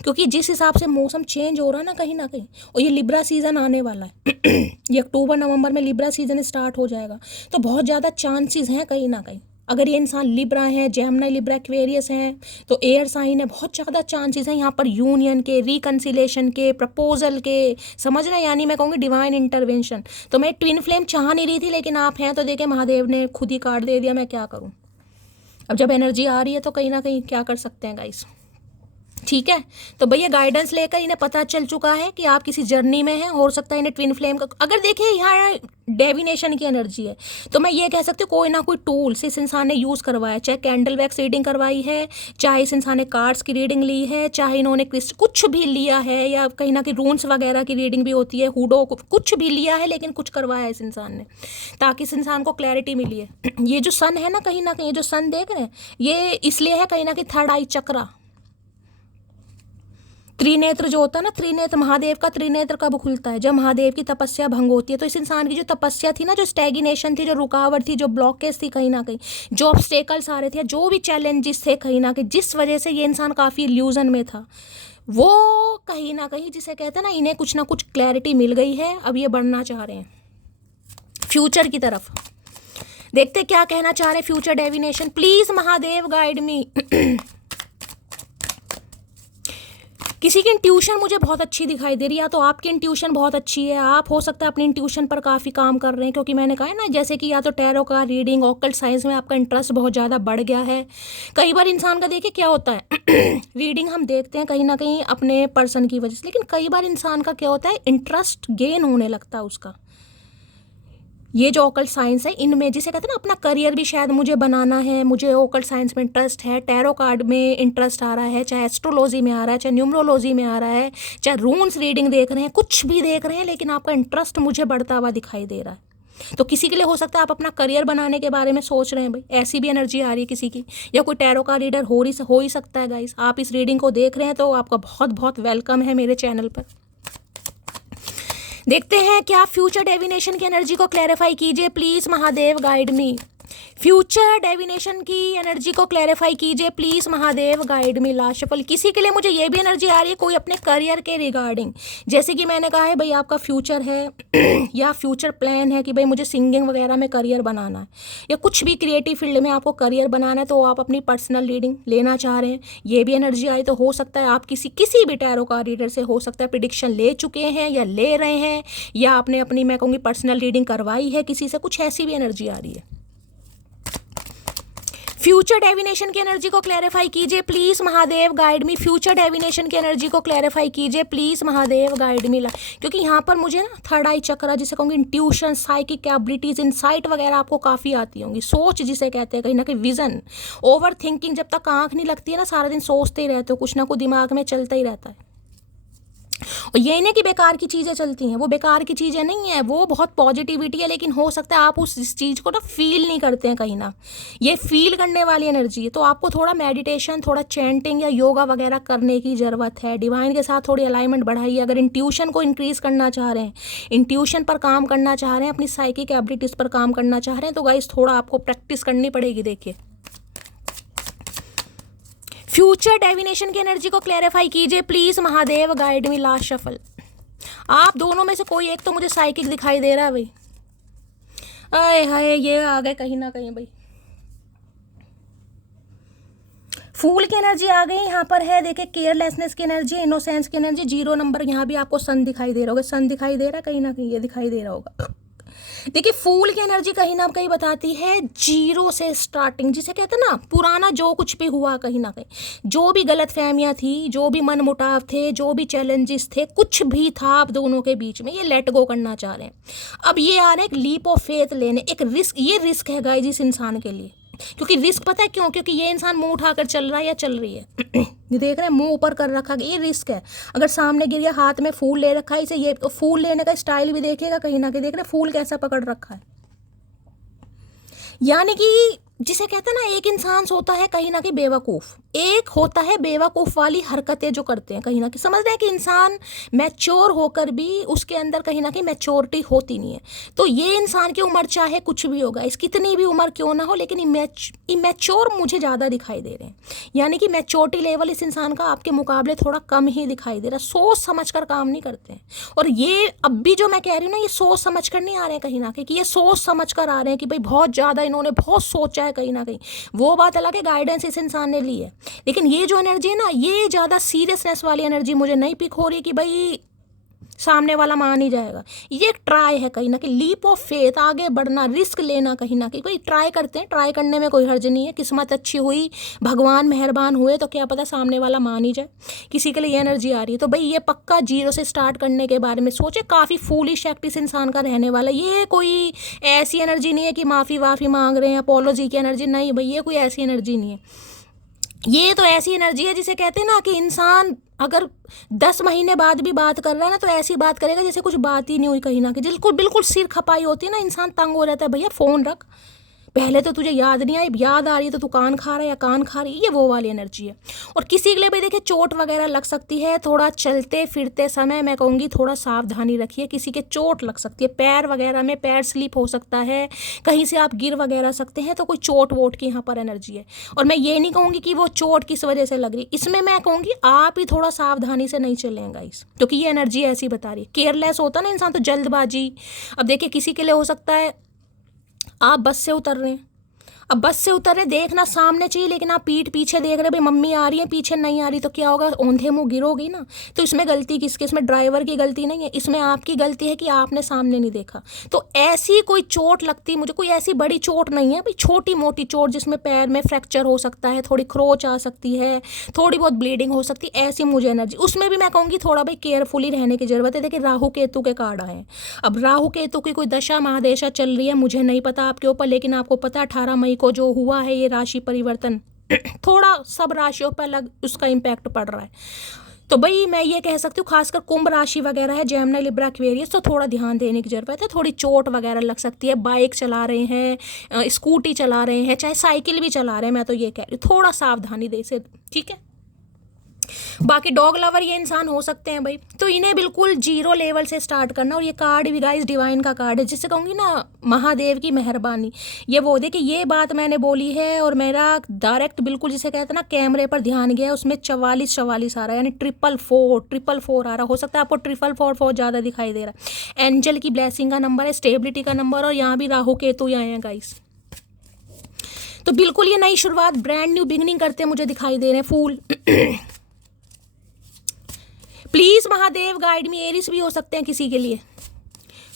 क्योंकि जिस हिसाब से मौसम चेंज हो रहा है ना कहीं और ये लिब्रा सीज़न आने वाला है ये अक्टूबर नवंबर में लिब्रा सीज़न स्टार्ट हो जाएगा, तो बहुत ज़्यादा चांसेस हैं कहीं ना कहीं, अगर ये इंसान लिब्रा है, जेमिनी लिब्रा एक्वेरियस हैं, तो एयर साइन है, बहुत ज़्यादा चांसेस हैं यहाँ पर यूनियन के, रिकन्सिलेशन के, प्रपोजल के, समझ रहे हैं, यानी मैं कहूँगी डिवाइन इंटरवेंशन। तो मैं ट्विन फ्लेम चाह नहीं रही थी, लेकिन आप हैं तो देखे महादेव ने खुद ही कार्ड दे दिया, मैं क्या करूँ। अब जब एनर्जी आ रही है तो कहीं ना कहीं क्या कर सकते हैं गाइस, ठीक है। तो भैया गाइडेंस लेकर इन्हें पता चल चुका है कि आप किसी जर्नी में हैं, हो सकता है इन्हें ट्विन फ्लेम का, अगर देखिए यहाँ डेविनेशन की एनर्जी है, तो मैं ये कह सकती हूँ कोई ना कोई टूल्स इस इंसान ने यूज़ करवाया, चाहे कैंडल वैक्स रीडिंग करवाई है, चाहे इस इंसान ने कार्ड्स की रीडिंग ली है, चाहे इन्होंने कुछ भी लिया है, या कहीं ना कहीं रून्स वगैरह की रीडिंग भी होती है, हुडो कुछ भी लिया है, लेकिन कुछ करवाया है इस इंसान ने, ताकि इस इंसान को क्लैरिटी मिली है। ये जो सन है ना कहीं ये जो सन देख रहे हैं, ये इसलिए है कहीं थर्ड आई चक्रा, त्रिनेत्र जो होता है ना, त्रिनेत्र महादेव का त्रिनेत्र कब खुलता है, जब महादेव की तपस्या भंग होती है। तो इस इंसान की जो तपस्या थी ना, जो स्टैग्नेशन थी, जो रुकावट थी, जो ब्लॉकेज थी कहीं ना कहीं, जो ऑब्स्टेकल्स आ रहे थे, जो भी चैलेंजेस थे कहीं ना कहीं, जिस वजह से ये इंसान काफ़ी इल्यूजन में था, वो कहीं ना कहीं जिसे कहते हैं ना, इन्हें कुछ ना कुछ क्लैरिटी मिल गई है, अब ये बढ़ना चाह रहे हैं फ्यूचर की तरफ। देखते क्या कहना चाह रहे हैं future divination, please Mahadev guide me किसी की इंट्यूशन मुझे बहुत अच्छी दिखाई दे रही है, या तो आपकी इंट्यूशन बहुत अच्छी है, आप हो सकता है अपनी इंट्यूशन पर काफ़ी काम कर रहे हैं, क्योंकि मैंने कहा है ना जैसे कि या तो टैरो का रीडिंग, ऑकल्ट साइंस में आपका इंटरेस्ट बहुत ज़्यादा बढ़ गया है। कई बार इंसान का देखिए क्या होता है रीडिंग हम देखते हैं कहीं ना कहीं अपने पर्सन की वजह से, लेकिन कई बार इंसान का क्या होता है इंटरेस्ट गेन होने लगता है उसका, ये जो ऑकल्ट साइंस है इनमें, जिसे कहते हैं ना अपना करियर भी शायद मुझे बनाना है, मुझे ऑकल्ट साइंस में इंटरेस्ट है, टैरो कार्ड में इंटरेस्ट आ रहा है, चाहे एस्ट्रोलॉजी में आ रहा है, चाहे न्यूमरोलॉजी में आ रहा है, चाहे रून्स रीडिंग देख रहे हैं, कुछ भी देख रहे हैं, लेकिन आपका इंटरेस्ट मुझे बढ़ता हुआ दिखाई दे रहा है। तो किसी के लिए हो सकता है आप अपना करियर बनाने के बारे में सोच रहे हैं, भाई ऐसी भी एनर्जी आ रही है किसी की, या कोई टैरो का रीडर हो ही सकता है गाइस। आप इस रीडिंग को देख रहे हैं तो आपका बहुत बहुत वेलकम है मेरे चैनल पर। देखते हैं क्या फ्यूचर डेविनेशन की एनर्जी को क्लैरिफाई कीजिए please Mahadev guide me. Future divination की एनर्जी को क्लैरिफाई कीजिए please Mahadev, guide me last shuffle. किसी के लिए मुझे ये भी एनर्जी आ रही है कोई अपने करियर के रिगार्डिंग, जैसे कि मैंने कहा है भाई आपका फ्यूचर है या फ्यूचर प्लान है कि भाई मुझे सिंगिंग वगैरह में करियर बनाना है या कुछ भी क्रिएटिव फील्ड में आपको करियर बनाना है, तो आप अपनी पर्सनल रीडिंग लेना चाह रहे हैं, ये भी एनर्जी आई तो हो सकता है आप किसी भी टैरो कार्ड रीडर से हो सकता है प्रिडिक्शन ले चुके हैं या ले रहे हैं, या आपने अपनी मैं कहूँगी पर्सनल रीडिंग करवाई है किसी से, कुछ ऐसी भी एनर्जी आ रही है। फ्यूचर डेविनेशन की एनर्जी को क्लैरिफाई कीजिए please Mahadev, guide me. Future divination की एनर्जी को क्लैरिफाई कीजिए प्लीज महादेव, गाइड मी। क्योंकि यहाँ पर मुझे ना थर्ड आई चक्र जिसे कहूँगी इंट्यूशन, साइकिक एबिलिटीज, इनसाइट वगैरह आपको काफ़ी आती होंगी, सोच जिसे कहते हैं कहीं ना कहीं, विजन, ओवर थिंकिंग। जब तक आँख नहीं लगती है ना सारा दिन सोचते ही रहते हो, कुछ ना कुछ दिमाग में चलता ही रहता है। और ये नहीं कि बेकार की चीज़ें चलती हैं, वो बेकार की चीज़ें नहीं है, वो बहुत पॉजिटिविटी है, लेकिन हो सकता है आप उस चीज़ को ना फील नहीं करते हैं कहीं ना, ये फील करने वाली एनर्जी है। तो आपको थोड़ा मेडिटेशन, थोड़ा चैंटिंग या योगा वगैरह करने की ज़रूरत है, डिवाइन के साथ थोड़ी अलाइनमेंट बढ़ाइए। अगर इंट्यूशन को इंक्रीज़ करना चाह रहे हैं, इंट्यूशन पर काम करना चाह रहे हैं, अपनी साइकिक एबिलिटीज़ पर काम करना चाह रहे हैं, तो गाइस थोड़ा आपको प्रैक्टिस करनी पड़ेगी। देखिए फ्यूचर डेविनेशन की एनर्जी को क्लैरिफाई कीजिए please Mahadev, guide me last shuffle. आप दोनों में से कोई एक तो मुझे साइकिक दिखाई दे रहा है भाई। आए हाय ये आ गए कहीं ना कहीं भाई, फूल की एनर्जी आ गई यहाँ पर है। देखिए केयरलेसनेस की एनर्जी, इनोसेंस की एनर्जी, 0 नंबर। यहाँ भी आपको सन दिखाई दे रहा होगा, सन दिखाई दे रहा है कहीं ना कहीं, ये दिखाई दे रहा होगा। देखिए फूल की एनर्जी कहीं ना कहीं बताती है जीरो से स्टार्टिंग, जिसे कहते हैं ना पुराना जो कुछ भी हुआ, कहीं ना कहीं जो भी गलत फहमियाँ थी, जो भी मन मुटाव थे, जो भी चैलेंजेस थे, कुछ भी था आप दोनों के बीच में, ये लेट गो करना चाह रहे हैं। अब ये आ रहे हैं एक लीप ऑफ फेथ लेने, एक रिस्क। ये रिस्क है गाइस इस इंसान के लिए, क्योंकि रिस्क पता है क्यों, क्योंकि ये इंसान मुंह उठाकर चल रहा है या चल रही है ये देख रहे हैं मुंह ऊपर कर रखा है, ये रिस्क है। अगर सामने गिर गया, हाथ में फूल ले रखा है इसे, ये तो फूल लेने का स्टाइल भी देखिएगा कहीं ना कहीं, देख रहे हैं फूल कैसा पकड़ रखा है। यानी कि जिसे कहते हैं ना एक इंसान होता है कहीं ना कहीं बेवकूफ़, एक होता है बेवकूफ़ वाली हरकतें जो करते हैं कहीं ना कहीं। समझ रहे हैं कि इंसान मैच्योर होकर भी उसके अंदर कहीं ना कहीं मैच्योरिटी होती नहीं है। तो ये इंसान की उम्र चाहे कुछ भी होगा, इस कितनी भी उम्र क्यों ना हो, लेकिन इमेच्योर मुझे ज़्यादा दिखाई दे रहे हैं। यानी कि मैच्योरिटी लेवल इस इंसान का आपके मुकाबले थोड़ा कम ही दिखाई दे रहा है, सोच समझ कर काम नहीं करते हैं। और ये अब भी जो मैं कह रही हूँ ना, ये सोच समझ कर नहीं आ रहे हैं कहीं ना कहीं, कि ये सोच समझ कर आ रहे हैं कि भाई बहुत ज़्यादा इन्होंने बहुत सोचा है कहीं ना कहीं, वो बात अलग है, गाइडेंस इस इंसान ने ली है। लेकिन ये जो एनर्जी है ना, ये ज़्यादा सीरियसनेस वाली एनर्जी मुझे नहीं पिक हो रही कि भाई सामने वाला मान ही जाएगा। ये एक ट्राई है कहीं ना कहीं, लीप ऑफ फेथ, आगे बढ़ना, रिस्क लेना कहीं ना कहीं। भाई ट्राई करते हैं, ट्राई करने में कोई हर्ज नहीं है, किस्मत अच्छी हुई, भगवान मेहरबान हुए तो क्या पता सामने वाला मान ही जाए। किसी के लिए ये एनर्जी आ रही है तो भाई ये पक्का जीरो से स्टार्ट करने के बारे में सोचे। काफ़ी फूलिश एक्ट इस इंसान का रहने वाला, ये कोई ऐसी एनर्जी नहीं है कि माफ़ी वाफ़ी मांग रहे हैं, अपोलॉजी की एनर्जी नहीं भाई, ये कोई ऐसी एनर्जी नहीं है। ये तो ऐसी एनर्जी है जिसे कहते हैं ना कि इंसान अगर 10 महीने बाद भी बात कर रहा है ना, तो ऐसी बात करेगा जैसे कुछ बात ही नहीं हुई कहीं ना कहीं। बिल्कुल बिल्कुल सिर खपाई होती है ना, इंसान तंग हो जाता है, भैया फ़ोन रख, पहले तो तुझे याद नहीं आई, याद आ रही है तो तू कान खा रहा है या कान खा रही है, ये वो वाली एनर्जी है। और किसी के लिए भी देखिए चोट वगैरह लग सकती है, थोड़ा चलते फिरते समय मैं कहूँगी थोड़ा सावधानी रखिए, किसी के चोट लग सकती है, पैर वगैरह में पैर स्लिप हो सकता है, कहीं से आप गिर वगैरह सकते हैं, तो कोई चोट वोट की यहाँ पर एनर्जी है। और मैं ये नहीं कहूँगी कि वो चोट किस वजह से लग रही, इसमें मैं कहूँगी आप ही थोड़ा सावधानी से नहीं चलेंगे इस, क्योंकि ये एनर्जी ऐसी बता रही है। केयरलेस होता ना इंसान तो जल्दबाजी। अब देखिए किसी के लिए हो सकता है आप बस से उतर रहे हैं, अब बस से उतरे देखना सामने चाहिए, लेकिन आप पीठ पीछे देख रहे भाई मम्मी आ रही है पीछे नहीं आ रही, तो क्या होगा, औंधे मुंह गिरोगी ना। तो इसमें गलती किसकी, इसमें ड्राइवर की गलती नहीं है, इसमें आपकी गलती है कि आपने सामने नहीं देखा। तो ऐसी कोई चोट लगती मुझे, कोई ऐसी बड़ी चोट नहीं है भाई, छोटी मोटी चोट जिसमें पैर में फ्रैक्चर हो सकता है, थोड़ी खरोच आ सकती है, थोड़ी बहुत ब्लीडिंग हो सकती है, ऐसी मुझे एनर्जी। उसमें भी मैं कहूँगी थोड़ा भाई केयरफुली रहने की ज़रूरत है। देखिए राहु केतु के कार्ड आए हैं, अब राहु केतु की कोई दशा महादशा चल रही है, मुझे नहीं पता आपके ऊपर, लेकिन आपको पता 18 मई को जो हुआ है ये राशि परिवर्तन, थोड़ा सब राशियों पर अलग उसका इम्पैक्ट पड़ रहा है। तो भाई मैं ये कह सकती हूँ खासकर कुंभ राशि वगैरह है, जेमिनी लिब्रा एक्वेरियस, तो थोड़ा ध्यान देने की ज़रूरत है। थोड़ी चोट वगैरह लग सकती है, बाइक चला रहे हैं, स्कूटी चला रहे हैं, चाहे साइकिल भी चला रहे हैं, मैं तो ये कह रही हूँ थोड़ा सावधानी दे से, ठीक है। बाकी डॉग लवर ये इंसान हो सकते हैं भाई, तो इन्हें बिल्कुल जीरो लेवल से स्टार्ट करना। और ये कार्ड भी गाइस डिवाइन का कार्ड है, जिससे कहूँगी ना महादेव की मेहरबानी। ये वो देखिए, ये बात मैंने बोली है और मेरा डायरेक्ट बिल्कुल जिसे कहते हैं ना कैमरे पर ध्यान गया, उसमें 44 आ रहा है, यानी 444 आ रहा। हो सकता है आपको 444 ज़्यादा दिखाई दे रहा है। एंजल की ब्लेसिंग का नंबर है, स्टेबिलिटी का नंबर, और यहाँ भी राहु केतु आए हैं गाइस। तो बिल्कुल ये नई शुरुआत, ब्रांड न्यू बिगनिंग करते मुझे दिखाई दे रहे हैं fool. Please Mahadev guide me, Aries भी हो सकते हैं किसी के लिए।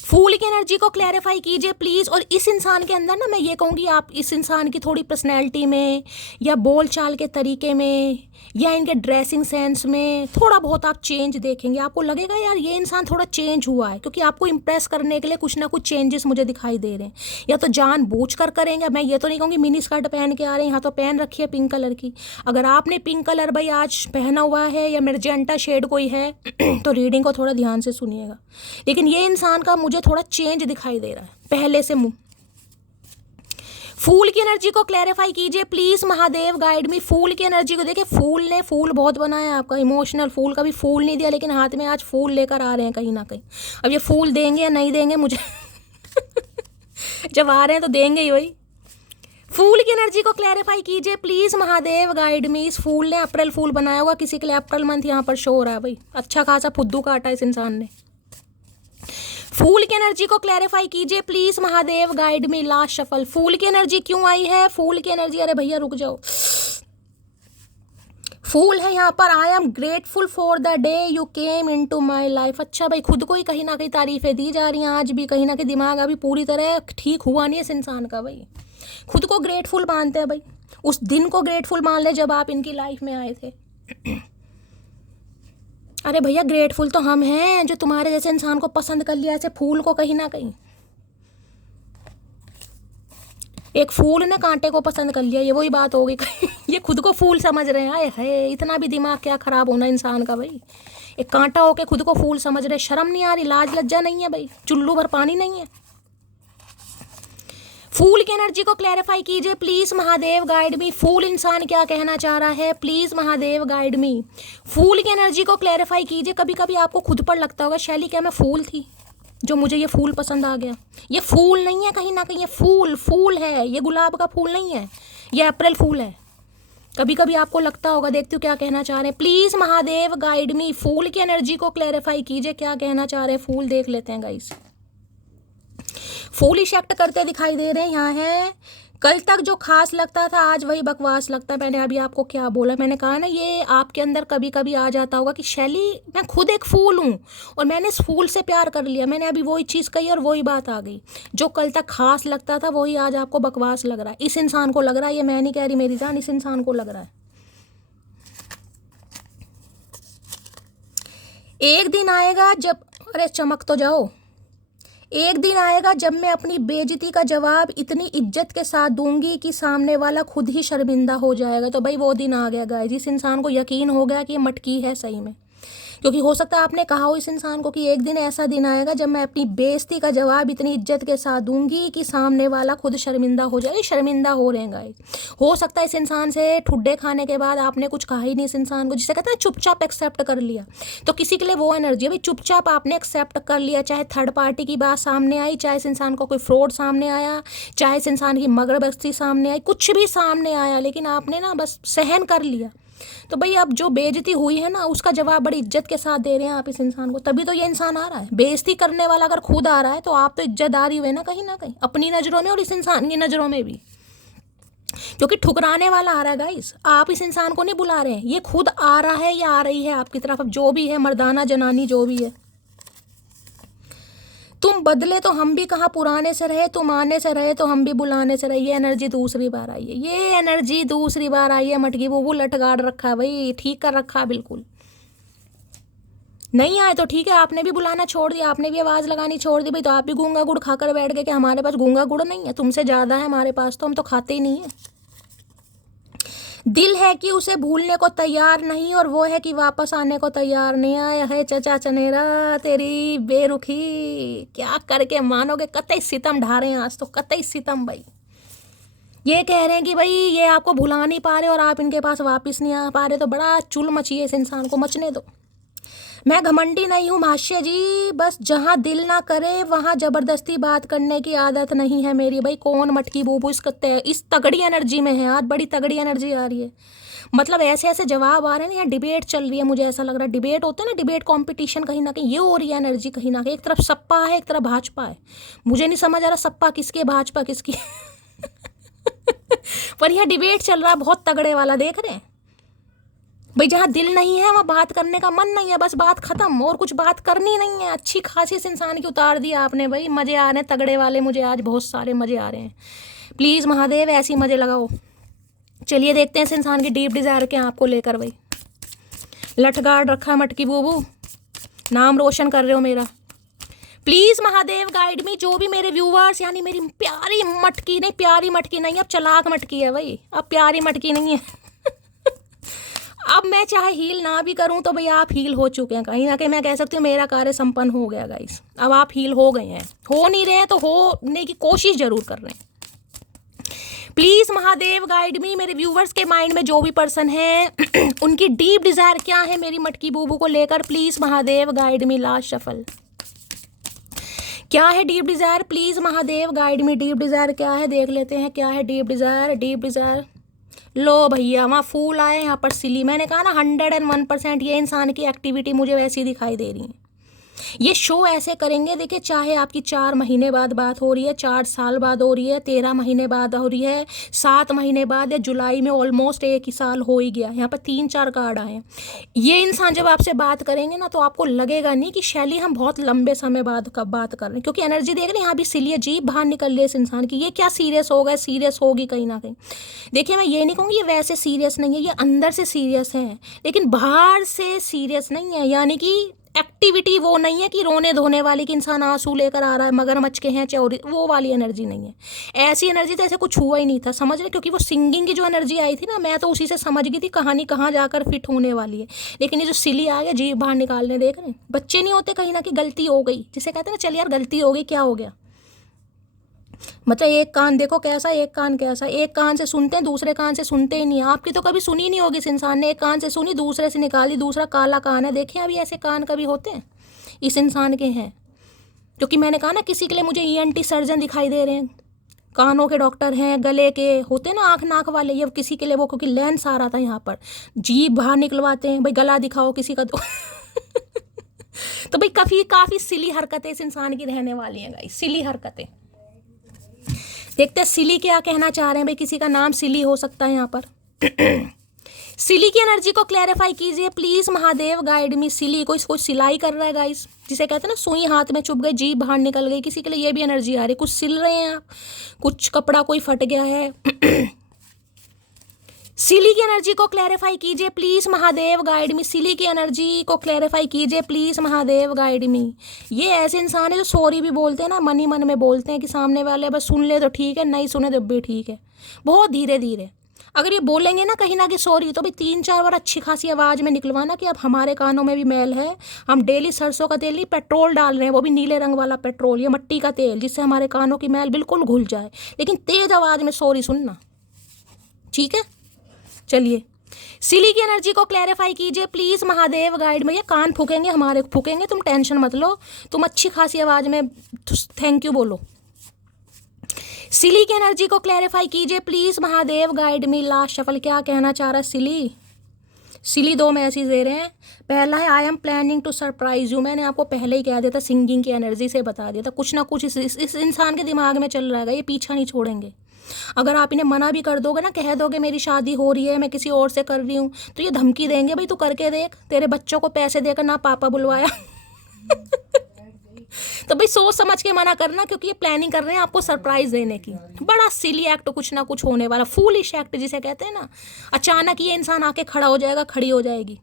फूल की एनर्जी को क्लैरिफाई कीजिए प्लीज। और इस इंसान के अंदर ना मैं ये कहूँगी, आप इस इंसान की थोड़ी पर्सनैलिटी में या बोल चाल के तरीके में या इनके ड्रेसिंग सेंस में थोड़ा बहुत आप चेंज देखेंगे। आपको लगेगा यार ये इंसान थोड़ा चेंज हुआ है, क्योंकि आपको इंप्रेस करने के लिए कुछ ना कुछ चेंजेस मुझे दिखाई दे रहे हैं। या तो जानबूझकर करेंगे, मैं ये तो नहीं कहूँगी मिनी स्कर्ट पहन के आ रहे हैं, यहाँ तो पहन रखी है पिंक कलर की। अगर आपने पिंक कलर भाई आज पहना हुआ है या मेजेंटा शेड कोई है तो रीडिंग को थोड़ा ध्यान से सुनिएगा। लेकिन ये इंसान का मुझे थोड़ा चेंज दिखाई दे रहा है पहले से। मुंह फूल की एनर्जी को क्लैरिफाई कीजिए प्लीज महादेव गाइड मी। फूल की एनर्जी को देखिए, फूल ने फूल बहुत बनाया आपका, इमोशनल फूल, कभी फूल नहीं दिया, लेकिन हाथ में आज फूल लेकर आ रहे हैं कहीं ना कहीं। अब ये फूल देंगे या नहीं देंगे मुझे जब आ रहे हैं तो देंगे ही भाई। फूल की एनर्जी को क्लैरिफाई कीजिए प्लीज महादेव गाइड मी। इस फूल ने अप्रैल फूल बनाया हुआ किसी के लिए, अप्रैल मंथ यहाँ पर शो हो रहा है भाई। अच्छा खासा फुद्दू काटा इस इंसान ने। फूल की एनर्जी को क्लैरिफाई कीजिए please Mahadev guide me. Last shuffle, fool की एनर्जी क्यों आई है? फूल की एनर्जी, अरे भैया रुक जाओ, फूल है यहाँ पर। I am grateful for the day you came into my life. अच्छा भाई, खुद को ही कहीं ना कहीं तारीफें दी जा रही हैं आज भी। कहीं ना कहीं दिमाग अभी पूरी तरह ठीक हुआ नहीं है इस इंसान का भाई। खुद को ग्रेटफुल मानते हैं भाई, उस दिन को ग्रेटफुल मान ले जब आप इनकी लाइफ में आए थे। अरे भैया ग्रेटफुल तो हम हैं जो तुम्हारे जैसे इंसान को पसंद कर लिया, ऐसे फूल को कहीं ना कहीं। एक फूल ने कांटे को पसंद कर लिया, ये वही बात होगी ये खुद को फूल समझ रहे हैं। आए है, इतना भी दिमाग क्या खराब होना इंसान का भाई। एक कांटा होके खुद को फूल समझ रहे, शर्म नहीं आ रही, लाज लज्जा नहीं है भाई, चुल्लू भर पानी नहीं है। फूल की एनर्जी को क्लैरिफाई कीजिए प्लीज महादेव गाइड मी। फूल इंसान क्या कहना चाह रहा है प्लीज महादेव गाइड मी। फूल की एनर्जी को क्लैरिफाई कीजिए। कभी कभी आपको खुद पर लगता होगा शैली क्या मैं फूल थी जो मुझे ये फूल पसंद आ गया। ये फूल नहीं है कहीं ना कहीं, ये फूल है, ये गुलाब का फूल नहीं है, ये अप्रैल फूल है। कभी कभी आपको लगता होगा, देखती हूँ क्या कहना चाह रहे हैं प्लीज महादेव गाइड मी। फूल की एनर्जी को क्लैरिफाई कीजिए, क्या कहना चाह रहे हैं फूल, देख लेते हैं गाइस। फूल इफेक्ट करते दिखाई दे रहे हैं। यहाँ है, कल तक जो खास लगता था आज वही बकवास लगता है। मैंने अभी आपको क्या बोला, मैंने कहा ना ये आपके अंदर कभी कभी आ जाता होगा कि शैली मैं खुद एक फूल हूँ और मैंने इस फूल से प्यार कर लिया। मैंने अभी वही चीज़ कही और वही बात आ गई। जो कल तक खास लगता था वही आज आपको बकवास लग रहा है। इस इंसान को लग रहा है, ये मैं नहीं कह रही मेरी जान, इस इंसान को लग रहा है। एक दिन आएगा जब, अरे चमक तो जाओ, एक दिन आएगा जब मैं अपनी बेइज्जती का जवाब इतनी इज्जत के साथ दूंगी कि सामने वाला खुद ही शर्मिंदा हो जाएगा। तो भाई वो दिन आ गया गाइस। इस इंसान को यकीन हो गया कि ये मटकी है सही में, क्योंकि हो सकता है आपने कहा हो इस इंसान को कि एक दिन ऐसा दिन आएगा जब मैं अपनी बेइज्जती का जवाब इतनी इज्जत के साथ दूंगी कि सामने वाला खुद शर्मिंदा हो जाए। शर्मिंदा हो रहे हैं गाइस। हो सकता है इस इंसान से ठुड्डे खाने के बाद आपने कुछ कहा ही नहीं इस इंसान को, जिसे कहते हैं चुपचाप एक्सेप्ट कर लिया। तो किसी के लिए वो एनर्जी है भाई, चुपचाप आपने एक्सेप्ट कर लिया। चाहे थर्ड पार्टी की बात सामने आई, चाहे इस इंसान को कोई फ्रॉड सामने आया, चाहे इस इंसान की मगरबस्ती सामने आई, कुछ भी सामने आया, लेकिन आपने ना बस सहन कर लिया। तो भाई अब जो बेइज्जती हुई है ना उसका जवाब बड़ी इज्जत के साथ दे रहे हैं आप इस इंसान को, तभी तो ये इंसान आ रहा है। बेइज्जती करने वाला अगर खुद आ रहा है तो आप तो इज्जतदारी हुए ना कहीं ना कहीं, अपनी नज़रों में और इस इंसान की नज़रों में भी, क्योंकि ठुकराने वाला आ रहा है गाइस। आप इस इंसान को नहीं बुला रहे हैं, ये खुद आ रहा है या आ रही है आपकी तरफ। अब जो भी है, मर्दाना जनानी जो भी है, तुम बदले तो हम भी कहाँ पुराने से रहे, तुम आने से रहे तो हम भी बुलाने से रहे। ये एनर्जी दूसरी बार आई है, ये एनर्जी दूसरी बार आई है। मटकी वो लटगाड़ रखा है भाई, ठीक कर रखा है बिल्कुल। नहीं आए तो ठीक है, आपने भी बुलाना छोड़ दिया, आपने भी आवाज़ लगानी छोड़ दी भाई। तो आप भी गूंगा गुड़ खाकर बैठ गए कि हमारे पास गूंगा गुड़ नहीं है, तुमसे ज़्यादा है हमारे पास, तो हम तो खाते ही नहीं है। दिल है कि उसे भूलने को तैयार नहीं और वो है कि वापस आने को तैयार नहीं। आया है चचा चनेरा तेरी बेरुखी, क्या करके मानोगे। कतई सितम ढा रहे हैं आज तो, कतई सितम भाई। ये कह रहे हैं कि भाई ये आपको भुला नहीं पा रहे और आप इनके पास वापस नहीं आ पा रहे, तो बड़ा चुल मची है इस इंसान को, मचने दो। मैं घमंडी नहीं हूँ भाष्य जी, बस जहाँ दिल ना करे वहाँ ज़बरदस्ती बात करने की आदत नहीं है मेरी। भाई कौन मटकी बूबू इस तगड़ी एनर्जी में है, आज बड़ी तगड़ी एनर्जी आ रही है। मतलब ऐसे ऐसे जवाब आ रहे हैं ना, यहाँ डिबेट चल रही है, मुझे ऐसा लग रहा है डिबेट होता है ना, डिबेट कंपटीशन कहीं ना कहीं ये हो रही है एनर्जी कहीं ना कहीं। एक तरफ सपा है, एक तरफ भाजपा है, मुझे नहीं समझ आ रहा सपा किसकी है भाजपा किसकी पर यहाँ डिबेट चल रहा है बहुत तगड़े वाला, देख रहे हैं भाई। जहाँ दिल नहीं है वहाँ बात करने का मन नहीं है, बस बात खत्म, और कुछ बात करनी नहीं है। अच्छी खासी इस इंसान की उतार दी आपने भाई, मज़े आ रहे हैं तगड़े वाले, मुझे आज बहुत सारे मज़े आ रहे हैं। प्लीज़ महादेव ऐसी मज़े लगाओ। चलिए देखते हैं इस इंसान की डीप डिज़ायर क्या आपको लेकर। भाई लठगाड़ रखा है मटकी बूबू, नाम रोशन कर रहे हो मेरा। प्लीज़ महादेव गाइड मी, जो भी मेरे व्यूवर्स, यानी मेरी प्यारी मटकी, नहीं प्यारी मटकी नहीं, अब चलाक मटकी है भाई, अब प्यारी मटकी नहीं है अब मैं चाहे हील ना भी करूं तो भाई आप हील हो चुके हैं, कहीं ना कहीं मैं कह सकती हूँ मेरा कार्य संपन्न हो गया गाइस। अब आप हील हो गए हैं, हो नहीं रहे हैं तो होने की कोशिश जरूर कर रहे हैं। प्लीज़ महादेव गाइड मी, मेरे व्यूवर्स के माइंड में जो भी पर्सन है उनकी डीप डिज़ायर क्या है मेरी मटकी बूबू को लेकर। Please Mahadev guide me. Last shuffle, क्या है deep desire? Please Mahadev guide me, deep desire क्या है देख लेते हैं। क्या है डीप डिज़ायर? डीप डिज़ायर लो भैया, वहाँ फूल आए, यहाँ पर सिली। मैंने कहा ना 101% ये इंसान की एक्टिविटी मुझे वैसी दिखाई दे रही है। ये शो ऐसे करेंगे, देखिए चाहे आपकी 4 महीने बाद बात हो रही है, 4 साल बाद हो रही है, 13 महीने बाद हो रही है, 7 महीने बाद, या जुलाई में ऑलमोस्ट 1 ही साल हो ही गया। यहाँ पर 3-4 कार्ड आए हैं। ये इंसान जब आपसे बात करेंगे ना तो आपको लगेगा नहीं कि शैली हम बहुत लंबे समय बाद कब बात कर रहे हैं, क्योंकि एनर्जी देख रहे हैं यहाँ भी सिली अजीब बाहर निकल रही है इस इंसान की। ये क्या सीरियस हो गए, सीरियस होगी कहीं ना कहीं। देखिए मैं ये नहीं कहूँगी ये वैसे सीरियस नहीं है, ये अंदर से सीरियस है लेकिन बाहर से सीरियस नहीं है। यानी कि एक्टिविटी वो नहीं है कि रोने धोने वाली, कि इंसान आंसू लेकर आ रहा है, मगरमच्छ के हैं चौरी, वो वाली एनर्जी नहीं है। ऐसी एनर्जी तो ऐसे कुछ हुआ ही नहीं था, समझ रहे? क्योंकि वो सिंगिंग की जो एनर्जी आई थी ना, मैं तो उसी से समझ गई थी कहानी कहाँ जाकर फिट होने वाली है। लेकिन ये जो सिली आ गया जीभ बाहर निकालने, देख रहे हैं बच्चे नहीं होते कहीं ना कहीं, गलती हो गई जिसे कहते हैं ना, चल यार गलती हो गई, क्या हो गया। मतलब एक कान देखो कैसा, एक कान कैसा, एक कान से सुनते हैं दूसरे कान से सुनते ही नहीं। आपकी तो कभी सुनी नहीं होगी इस इंसान ने, एक कान से सुनी दूसरे से निकाली, दूसरा काला कान है। देखें अभी ऐसे कान कभी होते हैं, इस इंसान के हैं। क्योंकि मैंने कहा ना किसी के लिए मुझे ENT सर्जन दिखाई दे रहे हैं, कानों के डॉक्टर हैं, गले के होते हैं ना, आँख नाक वाले, ये किसी के लिए वो, क्योंकि लेंस आ रहा था यहाँ पर, जीभ बाहर निकलवाते हैं भाई, गला दिखाओ किसी का तो भाई काफ़ी सिली हरकतें इस इंसान की रहने वाली हैं गाइस, सिली हरकतें। देखते हैं सिली क्या कहना चाह रहे हैं भाई, किसी का नाम सिली हो सकता है यहाँ पर सिली की एनर्जी को क्लैरिफाई कीजिए प्लीज़ महादेव गाइड मी। सिली को इसको सिलाई कर रहा है गाइस, जिसे कहते हैं ना सुई हाथ में चुभ गई, जीभ बाहर निकल गई, किसी के लिए ये भी एनर्जी आ रही है। कुछ सिल रहे हैं आप, कुछ कपड़ा कोई फट गया है सिली की एनर्जी को क्लैरिफाई कीजिए please Mahadev guide me. Silly की एनर्जी को क्लैरिफाई कीजिए प्लीज़ महादेव गाइड मी। ये ऐसे इंसान है जो सॉरी भी बोलते हैं ना, मन ही मन में बोलते हैं कि सामने वाले बस सुन ले तो ठीक है, नहीं सुने तो भी ठीक है, बहुत धीरे धीरे। अगर ये बोलेंगे ना कहीं ना कि सॉरी, तो भी 3-4 बार अच्छी खासी आवाज़ में निकलवाना कि अब हमारे कानों में भी मैल है, हम डेली सरसों का तेल नहीं पेट्रोल डाल रहे हैं, वो भी नीले रंग वाला पेट्रोल या मट्टी का तेल, जिससे हमारे कानों की मैल बिल्कुल घुल जाए। लेकिन तेज़ आवाज़ में सॉरी सुनना, ठीक है। चलिए सिली की एनर्जी को क्लैरिफाई कीजिए प्लीज़ महादेव गाइड में। ये कान फूकेंगे हमारे, फूकेंगे, तुम टेंशन मत लो, तुम अच्छी खासी आवाज़ में थैंक यू बोलो। सिली की एनर्जी को क्लैरिफाई कीजिए please Mahadev guide me. Last shuffle क्या कहना चाह रहा है सिली? सिली 2 मैसेज दे रहे हैं। पहला है I am planning to surprise you. मैंने आपको पहले ही कह दिया था, सिंगिंग की एनर्जी से बता दिया था, कुछ ना कुछ इस इंसान के दिमाग में चल रहा है, ये पीछा नहीं छोड़ेंगे। अगर आप इन्हें मना भी कर दोगे ना, कह दोगे मेरी शादी हो रही है, मैं किसी और से कर रही हूँ, तो ये धमकी देंगे भाई तू करके देख, तेरे बच्चों को पैसे देकर ना पापा बुलवाया तो भाई सोच समझ के मना करना, क्योंकि ये प्लानिंग कर रहे हैं आपको सरप्राइज देने की। बड़ा सिली एक्ट, कुछ ना कुछ होने वाला, फूलिश एक्ट जिसे कहते हैं ना। अचानक ये इंसान आके खड़ा हो जाएगा, खड़ी हो जाएगी।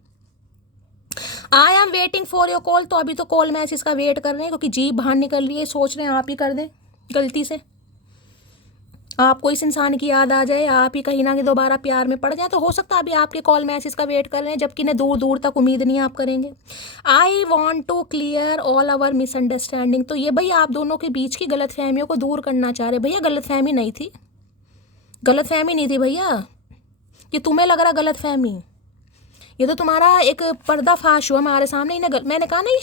I am waiting for your call. तो अभी तो कॉल मैसेज का वेट कर रहे हैं, क्योंकि जीभ बाहर निकल रही है, सोच रहे हैं आप ही कर दें गलती से, आपको इस इंसान की याद आ जाए, आप ही कहीं ना कहीं दोबारा प्यार में पड़ जाए, तो हो सकता है अभी आपके कॉल मैसेज का वेट कर रहे हैं, जबकि इन्हें दूर दूर तक उम्मीद नहीं आप करेंगे। I want to clear all our misunderstanding. तो ये भाई आप दोनों के बीच की गलतफहमियों को दूर करना चाह रहे। भैया गलतफहमी नहीं थी, गलत फहमी नहीं थी भैया, ये तुम्हें लग रहा गलत फहमी, ये तो तुम्हारा एक पर्दाफाश हुआ हमारे सामने। मैंने कहा ना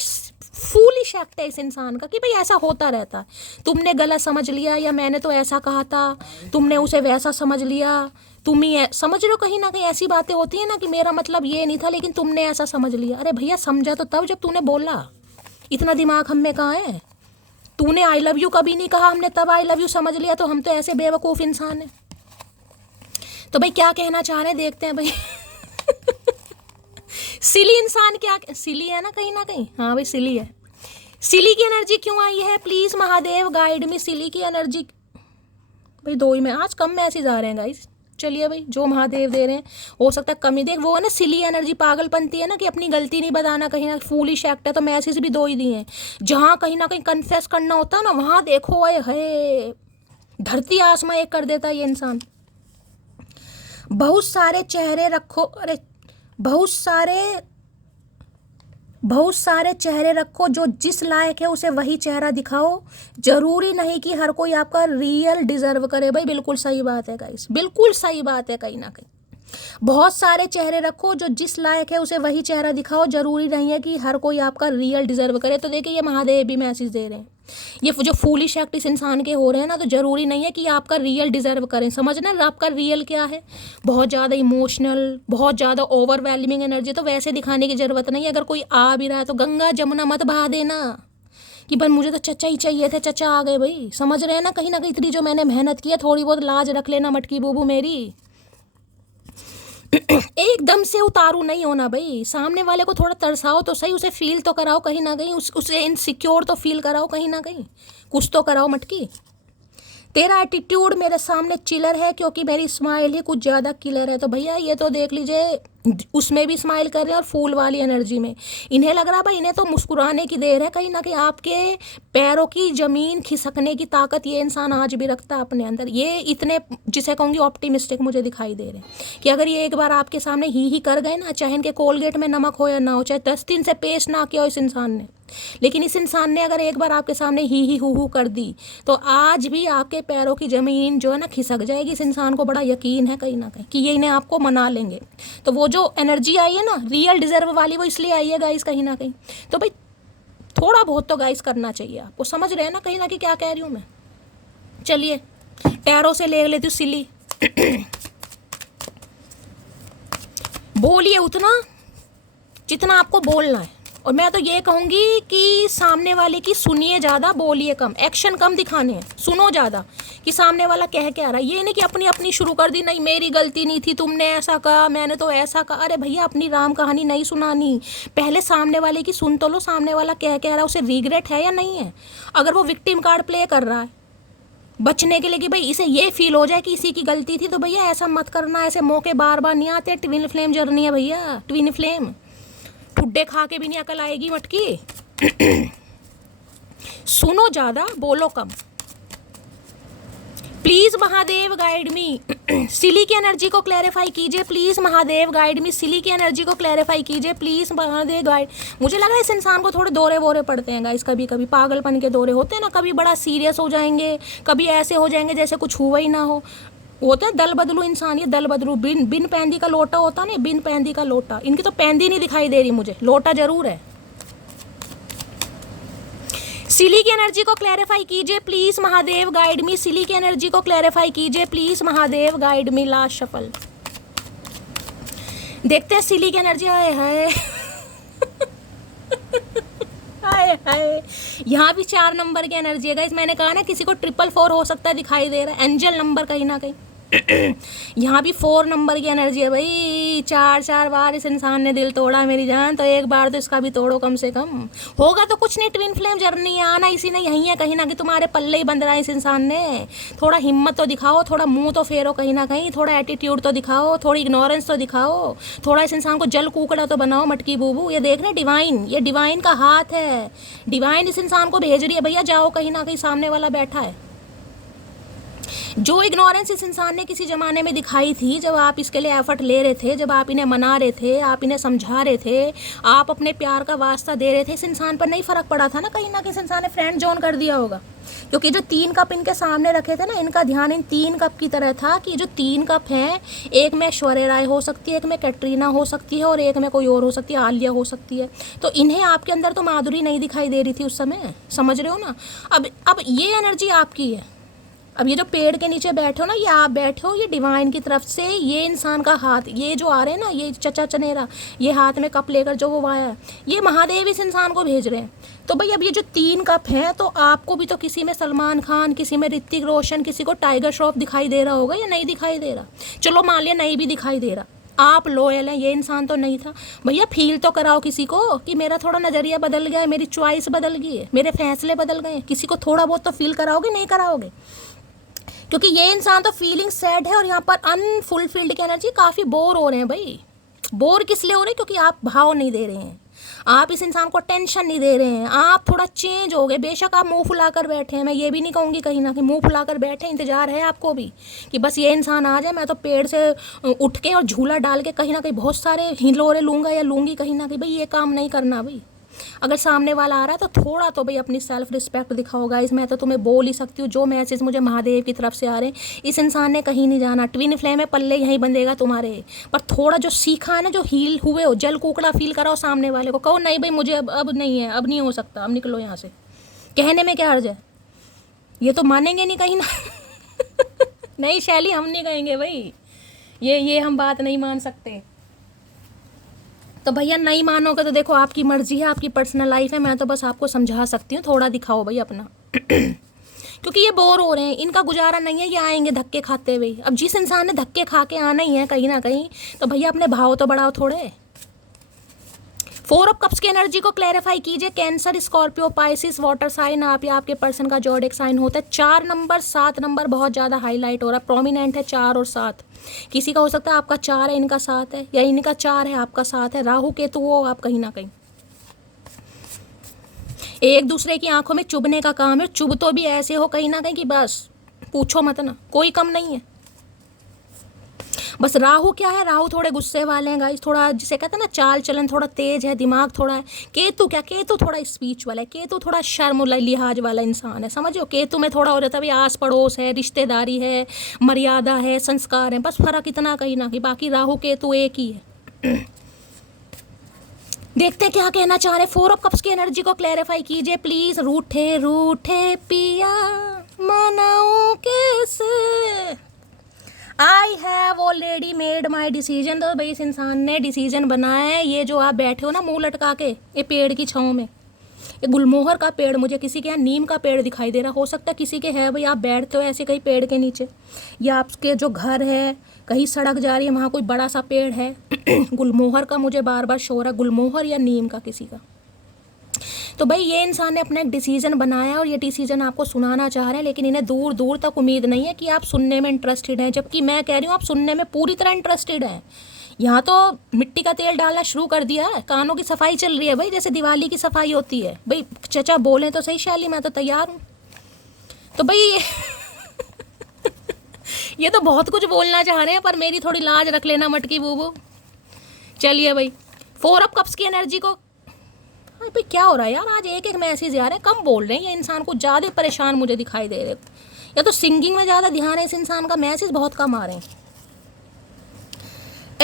फूलिश एक्ट है इस इंसान का कि भाई ऐसा होता रहता है। तुमने गलत समझ लिया, या मैंने तो ऐसा कहा था, तुमने उसे वैसा समझ लिया, तुम ही समझ रहे हो। कहीं ना कहीं ऐसी बातें होती है ना कि मेरा मतलब ये नहीं था लेकिन तुमने ऐसा समझ लिया। अरे भैया समझा तो तब जब तूने बोला, इतना दिमाग हम में कहाँ है। तूने आई लव यू कभी नहीं कहा, हमने तब आई लव यू समझ लिया, तो हम तो ऐसे बेवकूफ़ इंसान हैं। तो भाई क्या कहना चाह रहे हैं देखते हैं भाई। सिली इंसान क्या, सिली है ना कहीं, हाँ भाई सिली है। सिली की एनर्जी क्यों आई है, प्लीज महादेव गाइड में। सिली की एनर्जी भाई दो ही में, आज कम मैसेज आ रहे हैं गाइस। चलिए भाई जो महादेव दे रहे हैं, हो सकता है कमी देख। वो है ना सिली एनर्जी, पागलपंती है ना कि अपनी गलती नहीं बताना, कहीं ना फूलिश एक्ट है। तो मैसेज भी दो ही दिए हैं। जहाँ कहीं ना कहीं कन्फेस करना होता है ना, वहाँ देखो है धरती आसमां एक कर देता है ये इंसान। बहुत सारे चेहरे रखो, अरे बहुत सारे चेहरे रखो, जो जिस लायक है उसे वही चेहरा दिखाओ। जरूरी नहीं कि हर कोई आपका रियल डिजर्व करे। भाई बिल्कुल सही बात है गाइस, बिल्कुल सही बात है। कहीं ना कहीं बहुत सारे चेहरे रखो, जो जिस लायक है उसे वही चेहरा दिखाओ। जरूरी नहीं है कि हर कोई आपका रियल डिजर्व करे। तो देखिए ये महादेव भी मैसेज दे रहे हैं, ये जो फूलिश एक्ट इस इंसान के हो रहे हैं ना, तो ज़रूरी नहीं है कि आपका रियल डिज़र्व करें। समझना आपका रियल क्या है। बहुत ज़्यादा इमोशनल, बहुत ज़्यादा ओवरवेलमिंग एनर्जी तो वैसे दिखाने की ज़रूरत नहीं है। अगर कोई आ भी रहा है तो गंगा जमुना मत बहा देना कि भाई मुझे तो चचा ही चाहिए थे, चचा आ गए। भाई समझ रहे हैं ना कहीं इतनी जो मैंने मेहनत की है, थोड़ी बहुत लाज रख लेना मटकी बूबू मेरी। एकदम से उतारू नहीं होना भाई। सामने वाले को थोड़ा तरसाओ तो सही, उसे फील तो कराओ कहीं ना कहीं, उसे इनसिक्योर तो फील कराओ कहीं ना कहीं, कुछ तो कराओ मटकी। तेरा एटीट्यूड मेरे सामने चिलर है क्योंकि मेरी स्माइल ही कुछ ज़्यादा किलर है। तो भैया ये तो देख लीजिए, उसमें भी स्माइल कर रहे हैं और फूल वाली एनर्जी में। इन्हें लग रहा भाई इन्हें तो मुस्कुराने की देर है। कहीं ना कहीं आपके पैरों की ज़मीन खिसकने की ताकत ये इंसान आज भी रखता है अपने अंदर। ये इतने जिसे कहूँगी ऑप्टिमिस्टिक मुझे दिखाई दे रहे हैं कि अगर ये एक बार आपके सामने ही कर गए ना, चाहे इनके कोलगेट में नमक हो या ना हो, चाहे 10 दिन से पेश ना किया हो इस इंसान ने, लेकिन इस इंसान ने अगर एक बार आपके सामने ही हू कर दी तो आज भी आपके पैरों की ज़मीन जो है ना खिसक जाएगी। इस इंसान को बड़ा यकीन है कहीं ना कहीं कि ये इन्हें आपको मना लेंगे। तो वो जो एनर्जी आई है ना रियल डिज़र्व वाली, वो इसलिए आई है गाइस कहीं ना कहीं। तो भाई थोड़ा बहुत तो गाइस करना चाहिए आपको। समझ रहे हैं ना कहीं ना कहीं क्या कह रही हूँ मैं। चलिए टैरो से ले लेती हूँ सिली। बोलिए उतना जितना आपको बोलना है। और मैं तो ये कहूँगी कि सामने वाले की सुनिए ज़्यादा, बोलिए कम, एक्शन कम दिखाने हैं, सुनो ज़्यादा कि सामने वाला कह क्या रहा है। ये नहीं कि अपनी अपनी शुरू कर दी, नहीं मेरी गलती नहीं थी, तुमने ऐसा कहा, मैंने तो ऐसा कहा। अरे भैया अपनी राम कहानी नहीं सुनानी, पहले सामने वाले की सुन तो लो। सामने वाला कह रहा है, उसे रिग्रेट है या नहीं है। अगर वो विक्टिम कार्ड प्ले कर रहा है बचने के लिए कि भाई इसे ये फील हो जाए कि इसी की गलती थी, तो भैया ऐसा मत करना। ऐसे मौके बार बार नहीं आते। ट्विन फ्लेम जर्नी है भैया, ट्विन फ्लेम। ठुड्डे खा के भी नहीं अकल आएगी मटकी। सुनो ज़्यादा, बोलो कम। Please Mahadev guide me. Silly की एनर्जी को क्लैरिफाई कीजिए please Mahadev guide me. Silly की एनर्जी को क्लैरिफाई कीजिए प्लीज़ महादेव गाइड। मुझे लग रहा है इस इंसान को थोड़े दौरे वोरे पड़ते हैं गाइस, कभी कभी पागलपन के दौरे होते हैं ना। कभी बड़ा सीरियस हो जाएंगे, कभी ऐसे हो जाएंगे जैसे कुछ हुआ ही ना हो। होता है दल बदलू इंसान, ये दल बदलू। बिन पैंदी का लोटा होता नहीं, बिन पैंदी का लोटा। इनकी तो पैंदी नहीं दिखाई दे रही मुझे, लोटा जरूर है। सिली की एनर्जी को क्लैरिफाई कीजिए please Mahadev guide me. Silly की एनर्जी को क्लैरिफाई कीजिए please Mahadev guide me. Last shuffle देखते हैं सिली की एनर्जी। आए हाय हाय हाय, यहाँ भी 4 नंबर की एनर्जी है गाइस। मैंने कहा ना किसी को 444 हो सकता है, दिखाई दे रहा है एंजल नंबर कहीं ना कहीं। यहाँ भी 4 नंबर की एनर्जी है भाई। 4 बार इस इंसान ने दिल तोड़ा मेरी जान, तो एक बार तो इसका भी तोड़ो कम से कम। होगा तो कुछ नहीं, ट्विन फ्लेम जर्नी है, आना इसी ने यहीं है कहीं ना कहीं। तुम्हारे पल्ले ही बंध रहा है इस इंसान ने। थोड़ा हिम्मत तो दिखाओ, थोड़ा मुंह तो फेरो कहीं ना कहीं, थोड़ा एटीट्यूड तो दिखाओ, थोड़ी इग्नोरेंस तो दिखाओ, थोड़ा इस इंसान को जल कुकड़ा तो बनाओ मटकी बूबू। ये देख रहे डिवाइन, ये डिवाइन का हाथ है। डिवाइन इस इंसान को भेज रही है भैया, जाओ कहीं ना कहीं सामने वाला बैठा है। जो इग्नोरेंस इस इंसान ने किसी ज़माने में दिखाई थी, जब आप इसके लिए एफर्ट ले रहे थे, जब आप इन्हें मना रहे थे, आप इन्हें समझा रहे थे, आप अपने प्यार का वास्ता दे रहे थे, इस इंसान पर नहीं फ़र्क पड़ा था ना कहीं ना कहीं इस इंसान ने फ्रेंड जोन कर दिया होगा। क्योंकि जो 3 कप इनके सामने रखे थे ना, इनका ध्यान इन 3 कप की तरह था कि जो 3 कप हैं, एक में ऐश्वर्या राय हो सकती है, एक में कैटरीना हो सकती है और एक में कोई और हो सकती है, आलिया हो सकती है। तो इन्हें आपके अंदर तो माधुरी नहीं दिखाई दे रही थी उस समय, समझ रहे हो ना। अब ये एनर्जी आपकी है। अब ये जो पेड़ के नीचे बैठे हो ना, ये आप बैठे हो, ये डिवाइन की तरफ से ये इंसान का हाथ, ये जो आ रहे हैं ना, ये चचा चनेरा, ये हाथ में कप लेकर जो वो आया है, ये महादेव इस इंसान को भेज रहे हैं। तो भाई अब ये जो 3 कप हैं, तो आपको भी तो किसी में सलमान खान, किसी में ऋतिक रोशन, किसी को टाइगर श्रॉफ दिखाई दे रहा होगा या नहीं दिखाई दे रहा। चलो मान लिया नहीं भी दिखाई दे रहा, आप लॉयल हैं, ये इंसान तो नहीं था। भैया फील तो कराओ किसी को कि मेरा थोड़ा नज़रिया बदल गया है, मेरी चॉइस बदल गई है, मेरे फैसले बदल गए हैं। किसी को थोड़ा बहुत तो फील कराओगे, नहीं कराओगे? क्योंकि ये इंसान तो फीलिंग सैड है और यहाँ पर अनफुलफिल्ड की एनर्जी, काफ़ी बोर हो रहे हैं भाई। बोर किस लिए हो रहे हैं? क्योंकि आप भाव नहीं दे रहे हैं, आप इस इंसान को टेंशन नहीं दे रहे हैं, आप थोड़ा चेंज हो गए। बेशक आप मुंह फुलाकर बैठे हैं, मैं ये भी नहीं कहूँगी कहीं ना कहीं मुंह फुलाकर बैठे, इंतजार है आपको भी कि बस ये इंसान आ जाए, मैं तो पेड़ से उठ के और झूला डाल के कहीं ना कहीं बहुत सारे हिलोरे लूँगा या लूँगी कहीं ना कहीं। भाई ये काम नहीं करना भाई। अगर सामने वाला आ रहा है तो थोड़ा तो भाई अपनी सेल्फ रिस्पेक्ट दिखाओ गाइस। मैं तो तुम्हें बोल ही सकती हूँ, जो मैसेज मुझे महादेव की तरफ से आ रहे हैं, इस इंसान ने कहीं नहीं जाना, ट्विन फ्लेम है, पल्ले यहीं बंधेगा तुम्हारे। पर थोड़ा जो सीखा है ना, जो हील हुए हो, जल कुकड़ा फील कराओ सामने वाले को, कहो नहीं भाई मुझे अब नहीं है, अब नहीं हो सकता, अब निकलो यहाँ से। कहने में क्या अर्ज है? ये तो मानेंगे नहीं कहीं ना नहीं शैली, हम नहीं कहेंगे भाई, ये हम बात नहीं मान सकते। तो भैया नहीं मानोगे तो देखो आपकी मर्जी है, आपकी पर्सनल लाइफ है, मैं तो बस आपको समझा सकती हूँ, थोड़ा दिखाओ भाई अपना क्योंकि ये बोर हो रहे हैं, इनका गुजारा नहीं है, ये आएंगे धक्के खाते हुए। अब जिस इंसान ने धक्के खा के आना ही है कहीं ना कहीं, तो भैया अपने भाव तो बढ़ाओ थोड़े। 4 ऑफ कप्स की एनर्जी को क्लैरिफाई कीजिए। Cancer, Scorpio, Pisces, water sign, आप या आपके पर्सन का जोडिक साइन होता है। 4 नंबर 7 नंबर बहुत ज़्यादा हाईलाइट हो रहा है, प्रोमिनेंट है 4 और 7। किसी का हो सकता है आपका 4 है, इनका 7 है, या इनका 4 है आपका 7 है। राहु केतु वो आप कहीं ना कहीं एक दूसरे की आंखों में चुभने का काम है। चुभ तो भी ऐसे हो कहीं ना कहीं कि बस पूछो मत ना, कोई कम नहीं है। बस राहु क्या है, राहु थोड़े गुस्से वाले हैं गाइस, थोड़ा जिसे कहते हैं ना चाल चलन थोड़ा तेज है, दिमाग थोड़ा है। केतु क्या, केतु थोड़ा स्पीच वाला है, केतु थोड़ा शर्म लिहाज वाला इंसान है, समझो। केतु में थोड़ा हो जाता है भाई आस पड़ोस है, रिश्तेदारी है, मर्यादा है, संस्कार है, बस फर्क इतना कहीं ना कहीं। बाकी राहु केतु एक ही है देखते हैं क्या कहना चाह रहे हैं। 4 ऑफ कप्स की एनर्जी को क्लैरिफाई कीजिए प्लीज। रूठे रूठे पिया मनाऊं कैसे, I have already made my decision. तो भाई इस इंसान ने डिसीजन बनाया है। ये जो आप बैठे हो ना मुंह लटका के, ये पेड़ की छाँव में, ये गुलमोहर का पेड़, मुझे किसी के यहाँ नीम का पेड़ दिखाई दे रहा, हो सकता है किसी के है भाई, आप बैठते हो ऐसे कहीं पेड़ के नीचे, या आपके जो घर है कहीं सड़क जा रही है वहाँ कोई बड़ा सा पेड़ है गुलमोहर का मुझे बार बार शो रहा है, गुलमोहर या नीम का किसी का। तो भाई ये इंसान ने अपना एक डिसीजन बनाया और ये डिसीजन आपको सुनाना चाह रहे हैं, लेकिन इन्हें दूर दूर तक उम्मीद नहीं है कि आप सुनने में इंटरेस्टेड हैं, जबकि मैं कह रही हूँ आप सुनने में पूरी तरह इंटरेस्टेड हैं। यहाँ तो मिट्टी का तेल डालना शुरू कर दिया है, कानों की सफाई चल रही है भाई, जैसे दिवाली की सफाई होती है भाई। चचा बोलें तो सही शैली, मैं तो तैयार हूँ। तो भाई ये तो बहुत कुछ बोलना चाह रहे हैं, पर मेरी थोड़ी लाज रख लेना मटकी बूबू। चलिए भाई 4 ऑफ कप्स की एनर्जी को, हाँ भाई क्या हो रहा है यार, आज एक एक मैसेज आ रहे हैं, कम बोल रहे हैं। ये इंसान को ज़्यादा परेशान मुझे दिखाई दे रहे, या तो सिंगिंग में ज़्यादा ध्यान है इस इंसान का, मैसेज बहुत कम आ रहे हैं।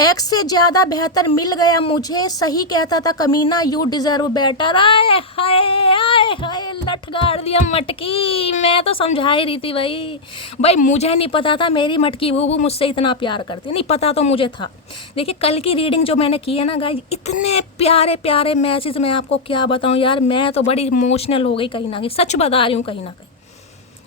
एक्स से ज़्यादा बेहतर मिल गया मुझे, सही कहता था कमीना, यू डिजर्व बेटर। आए हाय लठ गाड़ दिया मटकी, मैं तो समझा ही रही थी भाई मुझे नहीं पता था मेरी मटकी बूबू मुझसे इतना प्यार करती, नहीं पता तो मुझे था। देखिए कल की रीडिंग जो मैंने की है ना गाइस, इतने प्यारे प्यारे मैसेज, मैं आपको क्या बताऊँ यार, मैं तो बड़ी इमोशनल हो गई कहीं ना कहीं, सच बता रही हूँ कहीं ना कहीं।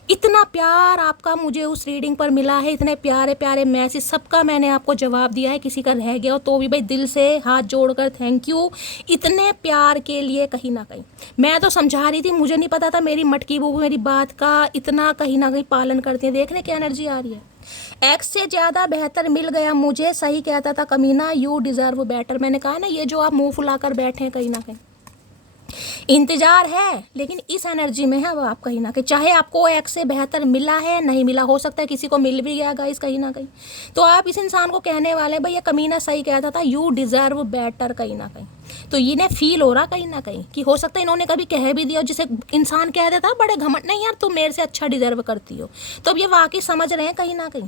इतना प्यार आपका मुझे उस रीडिंग पर मिला है, इतने प्यारे प्यारे मैसेज, सबका मैंने आपको जवाब दिया है। किसी का रह गया हो तो भी भाई दिल से हाथ जोड़कर थैंक यू इतने प्यार के लिए। कहीं ना कहीं मैं तो समझा रही थी, मुझे नहीं पता था मेरी मटकी बूबू मेरी बात का इतना कहीं ना कहीं पालन करती है। देखने क्या एनर्जी आ रही है। एक्स से ज़्यादा बेहतर मिल गया मुझे, सही कहता था कमीना, यू डिज़र्व बेटर। मैंने कहा ना, ये जो आप मुँह फुलाकर बैठे हैं कहीं ना कहीं, इंतजार है, लेकिन इस एनर्जी में है अब आप कहीं ना कहीं, चाहे आपको एक से बेहतर मिला है नहीं मिला, हो सकता है किसी को मिल भी गया गाइस कहीं ना कहीं, तो आप इस इंसान को कहने वाले भाई ये कमीना सही कहता था, यू डिजर्व बेटर कहीं ना कहीं। तो इन्हें फील हो रहा कहीं ना कहीं कि हो सकता है इन्होंने कभी कह भी दिया, जिसे इंसान कह देता बड़े घमंड, नहीं यार तुम मेरे से अच्छा डिजर्व करती हो, तो अब ये वाकई समझ रहे हैं कहीं ना कहीं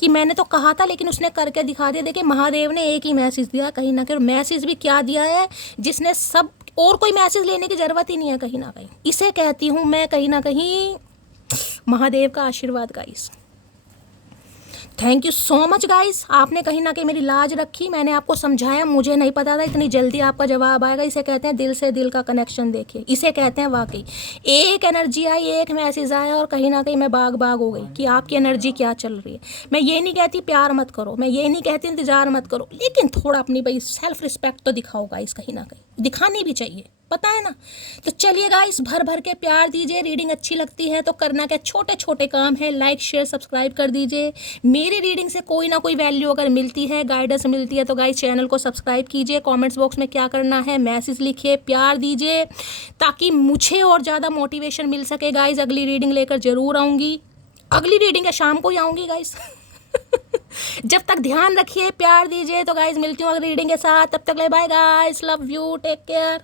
कि मैंने तो कहा था लेकिन उसने करके दिखा दिया। देखिए महादेव ने एक ही मैसेज दिया कहीं ना कहीं, मैसेज भी क्या दिया है जिसने सब, और कोई मैसेज लेने की ज़रूरत ही नहीं है कहीं ना कहीं। इसे कहती हूँ मैं कहीं ना कहीं महादेव का आशीर्वाद guys. Thank you so much guys, आपने कहीं ना कहीं मेरी लाज रखी, मैंने आपको समझाया, मुझे नहीं पता था इतनी जल्दी आपका जवाब आएगा। इसे कहते हैं दिल से दिल का कनेक्शन। देखिए इसे कहते हैं वाकई, एक एनर्जी आई, एक मैसेज आया और कहीं ना कहीं मैं बाग बाग हो गई कि आपकी एनर्जी क्या चल रही है। मैं ये नहीं कहती प्यार मत करो, मैं ये नहीं कहती इंतजार मत करो, लेकिन थोड़ा अपनी भाई सेल्फ रिस्पेक्ट तो दिखाओ गाइस, कहीं ना कहीं दिखानी भी चाहिए, पता है ना। तो चलिए गाइस भर भर के प्यार दीजिए, रीडिंग अच्छी लगती है तो करना क्या, छोटे छोटे काम है, लाइक शेयर सब्सक्राइब कर दीजिए। मेरी रीडिंग से कोई ना कोई वैल्यू अगर मिलती है, गाइडेंस मिलती है तो गाइस चैनल को सब्सक्राइब कीजिए। कमेंट्स बॉक्स में क्या करना है, मैसेज लिखिए, प्यार दीजिए, ताकि मुझे और ज़्यादा मोटिवेशन मिल सके गाइस। अगली रीडिंग लेकर ज़रूर आऊँगी, अगली रीडिंग है शाम को ही आऊँगी गाइस। जब तक ध्यान रखिए, प्यार दीजिए। तो गाइस मिलती हूँ अगली रीडिंग के साथ, तब तक ले bye guys, love you, take care.